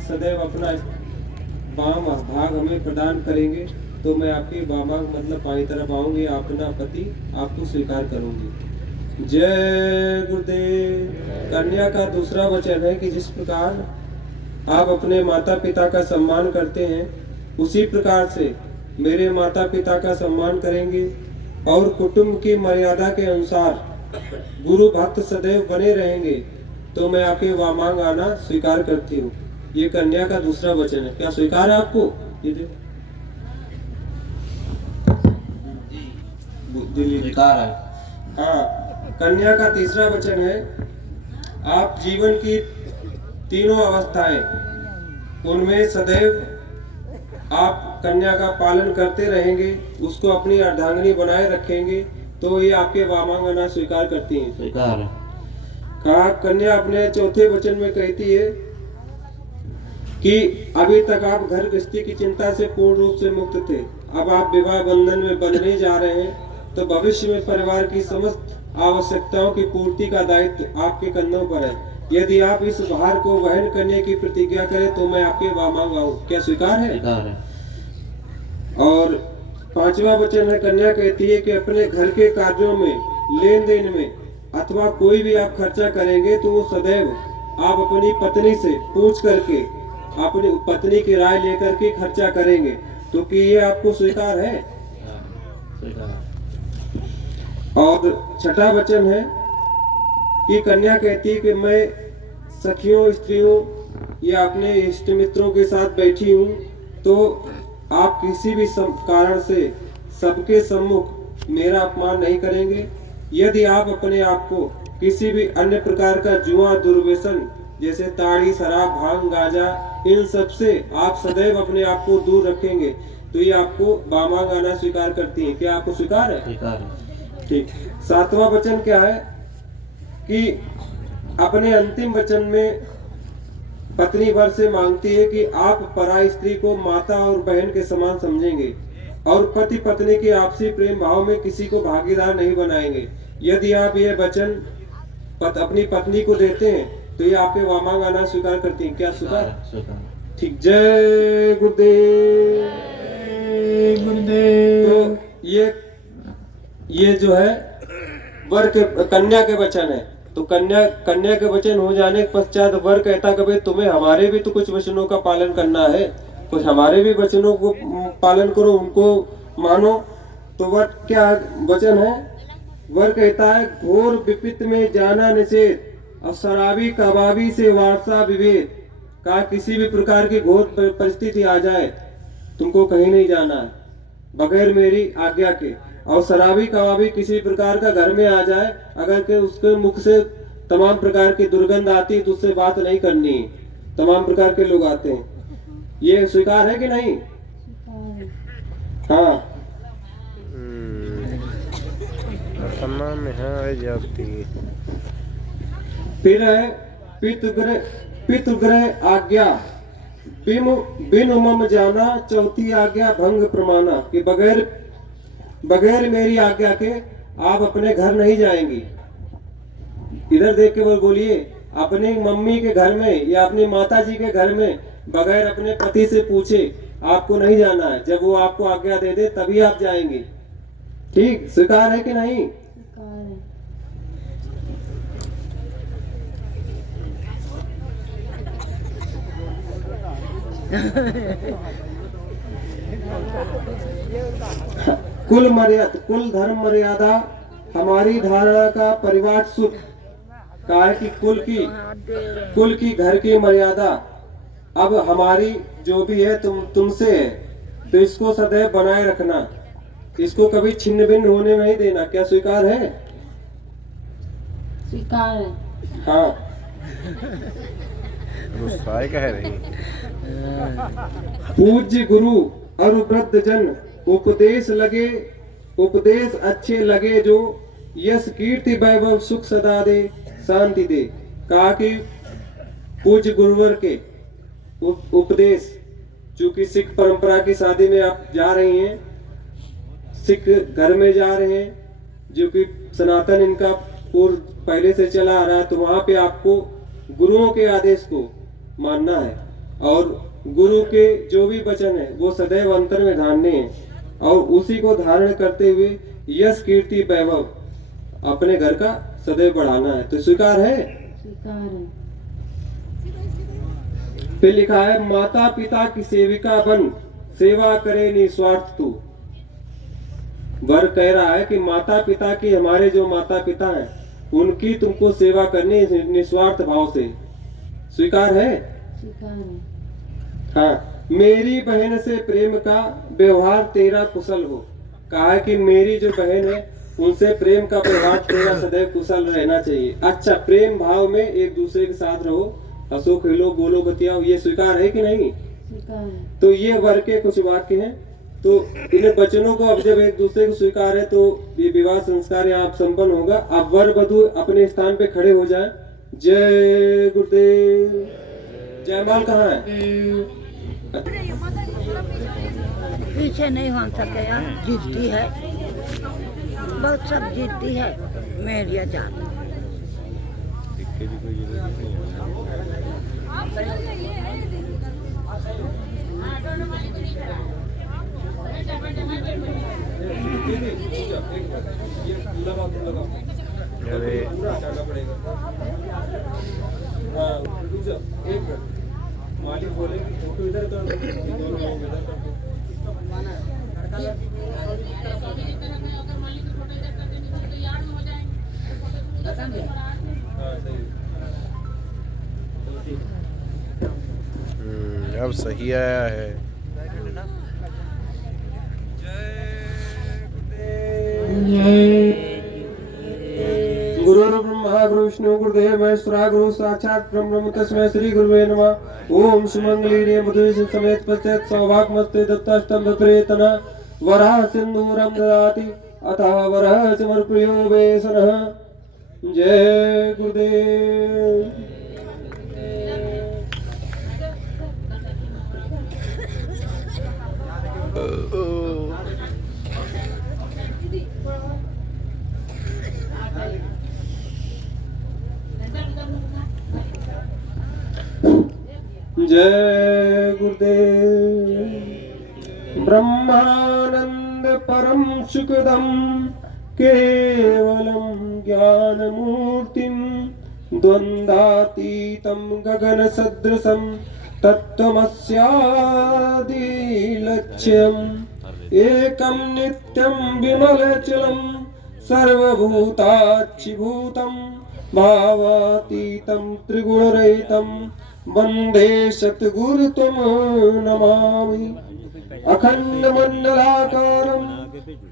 सदैव अपना वाम भाग हमें प्रदान करेंगे, तो मैं आपके वाम भाग मतलब बाई तरफ आऊंगी, अपना पति आपको स्वीकार करूंगी। जय गुरुदेव। कन्या का दूसरा वचन है कि जिस प्रकार आप अपने माता पिता का सम्मान करते हैं, उसी प्रकार से मेरे माता पिता का सम्मान करेंगे और कुटुंब की मर्यादा के अनुसार गुरु भक्त सदैव बने रहेंगे तो मैं आपके वामांग आना स्वीकार करती हूँ। ये कन्या का दूसरा वचन है। क्या स्वीकार है आपको? ये देखो। स्वीकार है। हाँ, कन्या का तीसरा वचन है, आप जीवन की तीनों अवस्थाएं उनमें सदैव आप कन्या का पालन करते रहेंगे, उसको अपनी अर्धांगिनी बनाए रखेंगे तो ये आपके वामांगना स्वीकार करती हैं। स्वीकार है। कहा कन्या अपने चौथे वचन में कहती है कि अभी तक आप घर गृहस्थी की चिंता से पूर्ण रूप से मुक्त थे, अब आप विवाह बंधन में बंधने जा रहे हैं तो भविष्य में परिवार की समस्त आवश्यकताओं की पूर्ति का दायित्व आपके कंधों पर है। यदि आप इस भार को वहन करने की प्रतिज्ञा करें तो मैं आपके वामांग आऊं। क्या स्वीकार है? स्वीकार है। और पांचवा वचन है, कन्या कहती है कि अपने घर के कार्यों में, लेन देन में अथवा कोई भी आप खर्चा करेंगे तो वो सदैव आप अपनी पत्नी से पूछ करके, अपनी पत्नी की राय लेकर के खर्चा करेंगे। तो कि ये आपको स्वीकार है? स्वीकार है। और छठा वचन है कि कन्या कहती है कि मैं सखियों, स्त्रियों या अपने इष्ट मित्रों के साथ बैठी हूँ तो आप किसी भी कारण से सबके सम्मुख मेरा अपमान नहीं करेंगे। यदि आप अपने आप को किसी भी अन्य प्रकार का जुआ, दुर्व्यसन जैसे ताड़ी, शराब, भांग, गांजा, इन सब से आप सदैव अपने आप को दूर रखेंगे तो ये आपको वामांग आना स्वीकार करती है। क्या आपको स्वीकार है? स्वीकार है। ठीक। सातवां वचन क्या है कि अपने अंतिम वचन में पत्नी वर से मांगती है कि आप पराई स्त्री को माता और बहन के समान समझेंगे और पति पत्नी के आपसी प्रेम भाव में किसी को भागीदार नहीं बनाएंगे। यदि आप ये वचन अपनी पत्नी को देते हैं तो ये आपके वामांग आना स्वीकार करती हैं। क्या स्वीकार? स्वीकार। ठीक। जय गुरुदेव। गुरुदेव। तो ये जो है वर के कन्या के वचन है। तो कन्या के वचन हो जाने के पश्चात वर कहता कि भाई तुम्हें हमारे भी तो कुछ वचनों का पालन करना है, कुछ हमारे भी वचनों को पालन करो, उनको मानो। तो वर क्या वचन है? वर कहता है, घोर विपत्ति में जाना निषेध और शराबी कबाबी से वारसा विभेद। कहा किसी भी प्रकार की घोर परिस्थिति आ जाए तुमको कहीं नहीं जाना है बगैर मेरी आज्ञा के। और शराबी कबाबी किसी प्रकार का घर में आ जाए, अगर के उसके मुख से तमाम प्रकार की दुर्गंध आती है तो उससे बात नहीं करनी है। तमाम प्रकार के लोग आते हैं। ये स्वीकार है कि नहीं? हाँ। सम्मान में है जाती। फिर है पितृग्रह आज्ञा बिन मम जाना, चौथी आज्ञा भंग प्रमाना कि बगैर मेरी आज्ञा के आप अपने घर नहीं जाएंगी। इधर देख के बोलिए, अपने मम्मी के घर में या अपनी माता जी के घर में बगैर अपने पति से पूछे आपको नहीं जाना है। जब वो आपको आज्ञा दे दे तभी आप जाएंगे। ठीक। स्वीकार है कि नहीं? कुल धर्म मर्यादा हमारी धारणा का परिवार सुख का है कि कुल की घर की मर्यादा अब हमारी जो भी है तुमसे है, तो इसको सदैव बनाए रखना, इसको कभी छिन्न भिन्न होने नहीं देना। क्या स्वीकार है? स्वीकार है। हाँ। गुस्सा कह रही। पूज्य गुरु और वृद्ध जन उपदेश अच्छे लगे जो, यश कीर्ति वैभव सुख सदा दे, शांति दे। कहा कि पूज्य गुरुवर के उपदेश, चूंकि सिख परंपरा की शादी में आप जा रही हैं, सिख घर में जा रहे हैं, जो कि सनातन इनका पूर्व पहले से चला आ रहा है, तो वहां पे आपको गुरुओं के आदेश को मानना है और गुरु के जो भी वचन है वो सदैव अंतर में धारने हैं और उसी को धारण करते हुए यश कीर्ति वैभव अपने घर का सदैव बढ़ाना है। तो स्वीकार है? स्वीकार है। फिर लिखा है, माता पिता की सेविका बन सेवा करे निस्वार्थ तू। वर कह रहा है कि माता पिता की, हमारे जो माता पिता हैं उनकी तुमको सेवा करनी निस्वार्थ भाव से। स्वीकार है? हाँ। मेरी बहन से प्रेम का व्यवहार तेरा कुशल हो। कहा है कि मेरी जो बहन है उनसे प्रेम का व्यवहार तेरा सदैव कुशल रहना चाहिए। अच्छा, प्रेम भाव में एक दूसरे के साथ रहो, हंसो खेलो बोलो बतियाओ, ये स्वीकार है कि नहीं? तो ये वर के कुछ वाक्य हैं। तो इन वचनों को अब जब एक दूसरे को स्वीकार है तो ये विवाह संस्कार यहाँ संपन्न होगा। अब वर वधू अपने स्थान पे खड़े हो जाए। जय गुरुदेव। जयमाल कहाँ है? पीछे नहीं हो सके यार, जिद्दी है, बहुत सब जिद्दी है मेरी जान। अरे मालिक बोले फोटो इधर कर दो, दोनों लोग इधर कर दो। हाँ, सही। अब सही आया है। गुरु ब्रह्मा गुरु विष्णु गुरुदेव महेश्वरा गुरु साक्षात ब्रह्म तस्मै श्री गुरुवे नमः। ओम सुमंगली रे मधुर समेत पश्चात सौभाग्यमस्ते दत्ताष्टम प्रेतना वरः सिंदूरम ददाति अतः वरः समर्पयो वेसनः। जय गुरुदेव। जय गुरुदेव। ब्रह्मानंद परम सुखदम केवलम ज्ञान मूर्तिम द्वंद्वातीतम गगन सदृशम तत्त्वमस्यादि लक्ष्यम एकम नित्यम विमलचलम सर्वभूताक्षिभूतम भावातीतम त्रिगुणरहितम वंदे सद्गुरु तुम नमामि। अखंड मंडलाकारं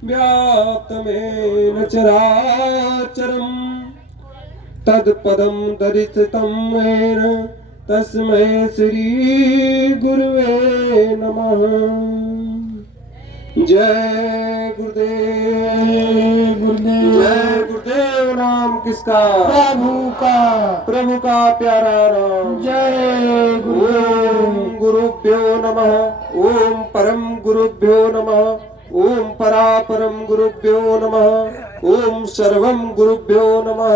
व्याप्तमेन चराचरं तत्पदं दर्शितं येन तस्मै श्री गुरुवे नमः। जय गुरुदेव। गुरुदेव जय गुरुदेव। नाम किसका? प्रभु का। प्रभु का प्यारा नाम। जय गुरुदेव। ओम गुरुभ्यो नमः। ओम परम गुरुभ्यो नमः। ओम परापरम गुरुभ्यो नमः। ओम सर्वम गुरुभ्यो नमः।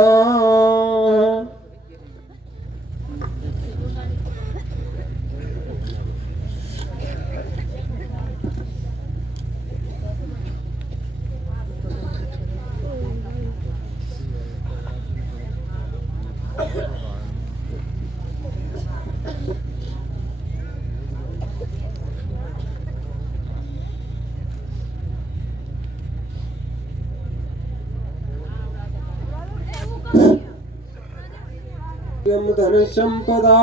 धन संपदा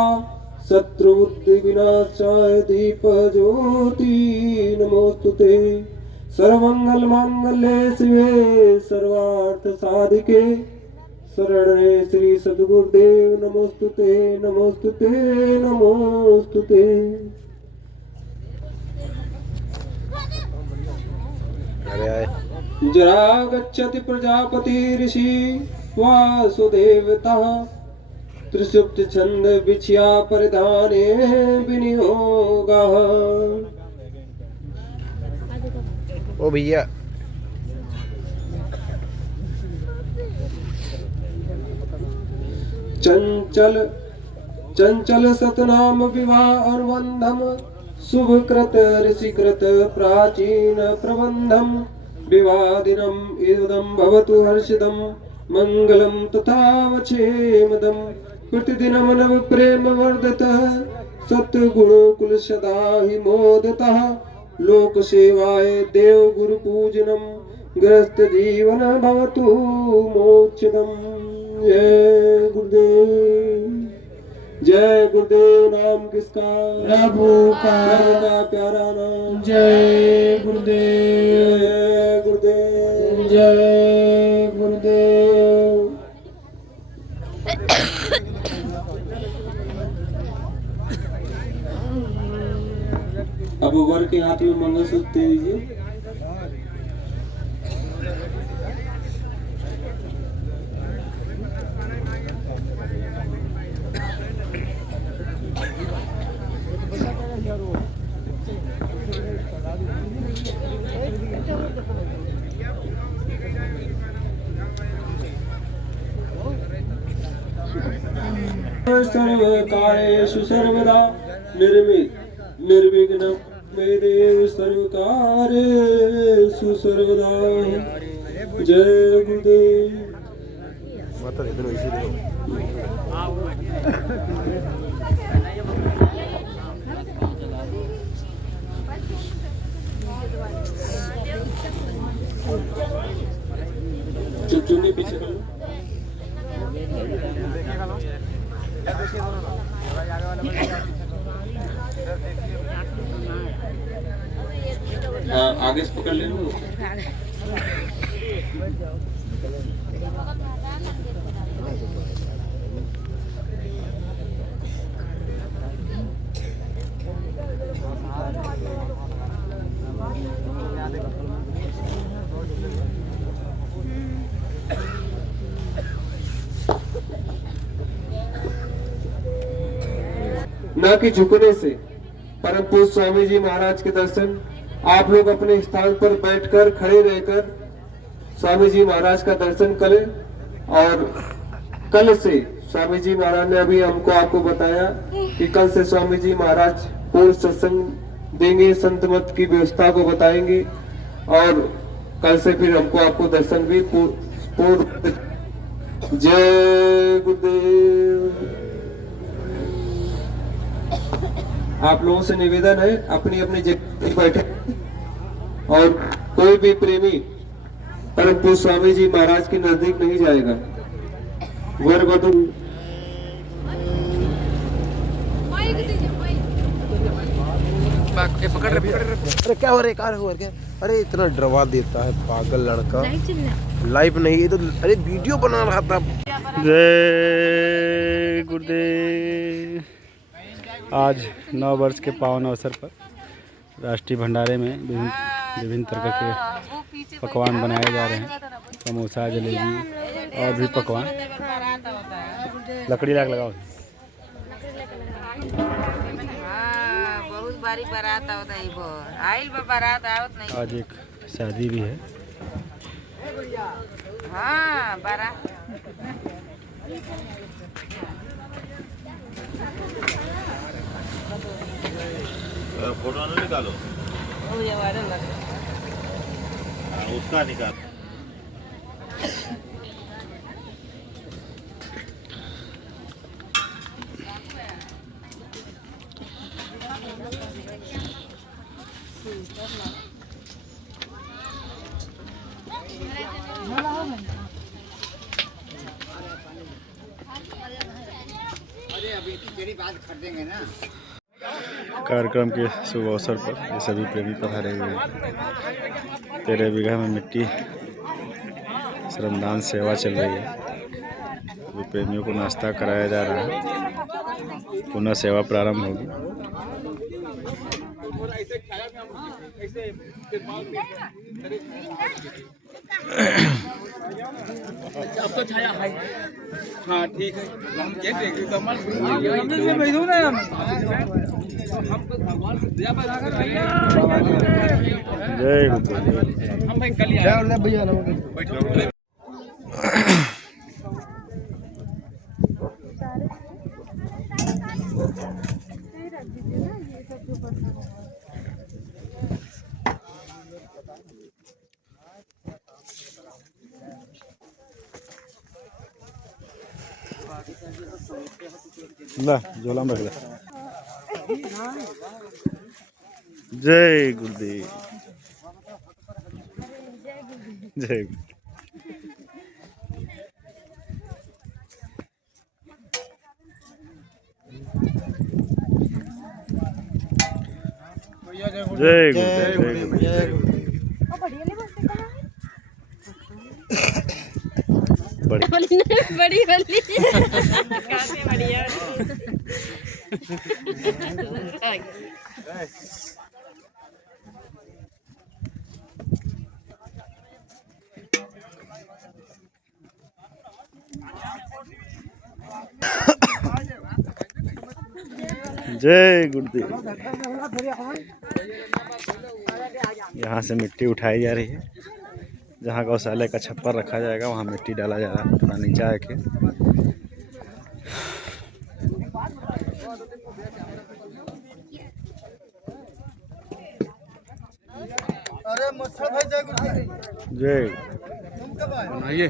शत्रुबुद्धि विनाशाय दीप ज्योति नमोस्तुते। सर्वमंगल मांगल्ये शिवे सर्वार्थ साधिके शरणे श्री सद्गुरुदेव नमोस्तुते नमोस्तुते नमोस्तुते। अरे आए। जरा गच्छति प्रजापति ऋषि वासुदेवतः त्रिसुप्त छंद बिछिया परिधाने विनियोगः। ओ भैया चंचल चंचल सतनाम विवाह अनुबंधम शुभ कृत ऋषि कृत प्राचीन प्रबंधम विवादिनम इदं भवतु हर्षिदम मंगलम तथा वक्षेमदम प्रतिदिनम नव प्रेम वर्धतः सत्गुणो कुल सदा हि मोदतः लोक सेवाय देव गुरु पूजनम गृहस्थ जीवन भवतु मोक्षदम। जय गुरुदेव। जय गुरुदेव। नाम किसका? प्रभु का। प्रभु का प्यारा नाम। जय गुरुदेव। जय गुरुदेव। जय गुरुदेव। अब वर के हाथ में मंगलसूत्र दे दीजिए। सर्वकार्येषु सर्वदा निर्विघ्नं मे देव सर्वकार्येषु सर्वदा। जय गुरुदेव। मतलब इधर वैसे देखो। चुन्नी पीछे कर लो। हाँ, आगे से पकड़ लेना। न कि झुकने से, परम पूज्य स्वामी जी महाराज के दर्शन आप लोग अपने स्थान पर बैठकर खड़े रहकर स्वामी जी महाराज का दर्शन करें। और कल से स्वामी जी महाराज ने अभी हमको आपको बताया कि कल से स्वामी जी महाराज पूर्ण सत्संग देंगे, संत मत की व्यवस्था को बताएंगे और कल से फिर हमको आपको दर्शन भी पूर्ण। जय गुरुदेव। आप लोगों से निवेदन है अपनी अपनी जगह बैठे और कोई भी प्रेमी परम पूज्य स्वामी जी महाराज के नजदीक नहीं जाएगा। वर वधु पकड़ रहे। अरे क्या हो रहा है? अरे इतना डरवा देता है पागल लड़का। लाइव नहीं, ये तो अरे वीडियो बना रहा था। जय गुरुदेव। आज 9 वर्ष के पावन अवसर पर राष्ट्रीय भंडारे में विभिन्न तरह के पकवान बनाए जा रहे हैं। समोसा, जलेबी और भी पकवान। लकड़ी लगाओ। बहुत बारी बारात आवत है, वो आइल बारात आवत नहीं। आज एक शादी भी है। हाँ, बारात फोटो निकालो, उसका निकालो। कार्यक्रम के शुभ अवसर पर ये सभी प्रेमी पधारे हुए हैं। 13 बीघा में मिट्टी श्रमदान सेवा चल रही है। अभी प्रेमियों को नाश्ता कराया जा रहा है, पुनः सेवा प्रारंभ होगी। आपको छाया है। हाँ ठीक है, हम क्या देखें तो जय गुरुदेव। हम भाई कल ला झोला में रख दे। जय गुरुदेव। जय गुरुदेव। जय गुरुदेव। जय बड़ी वाली जय गुरुदेव। यहाँ से मिट्टी उठाई जा रही है। जहाँ गौशाला का छप्पर रखा जाएगा वहाँ मिट्टी डाला जा रहा है थोड़ा नीचे आके। जय बनाइए।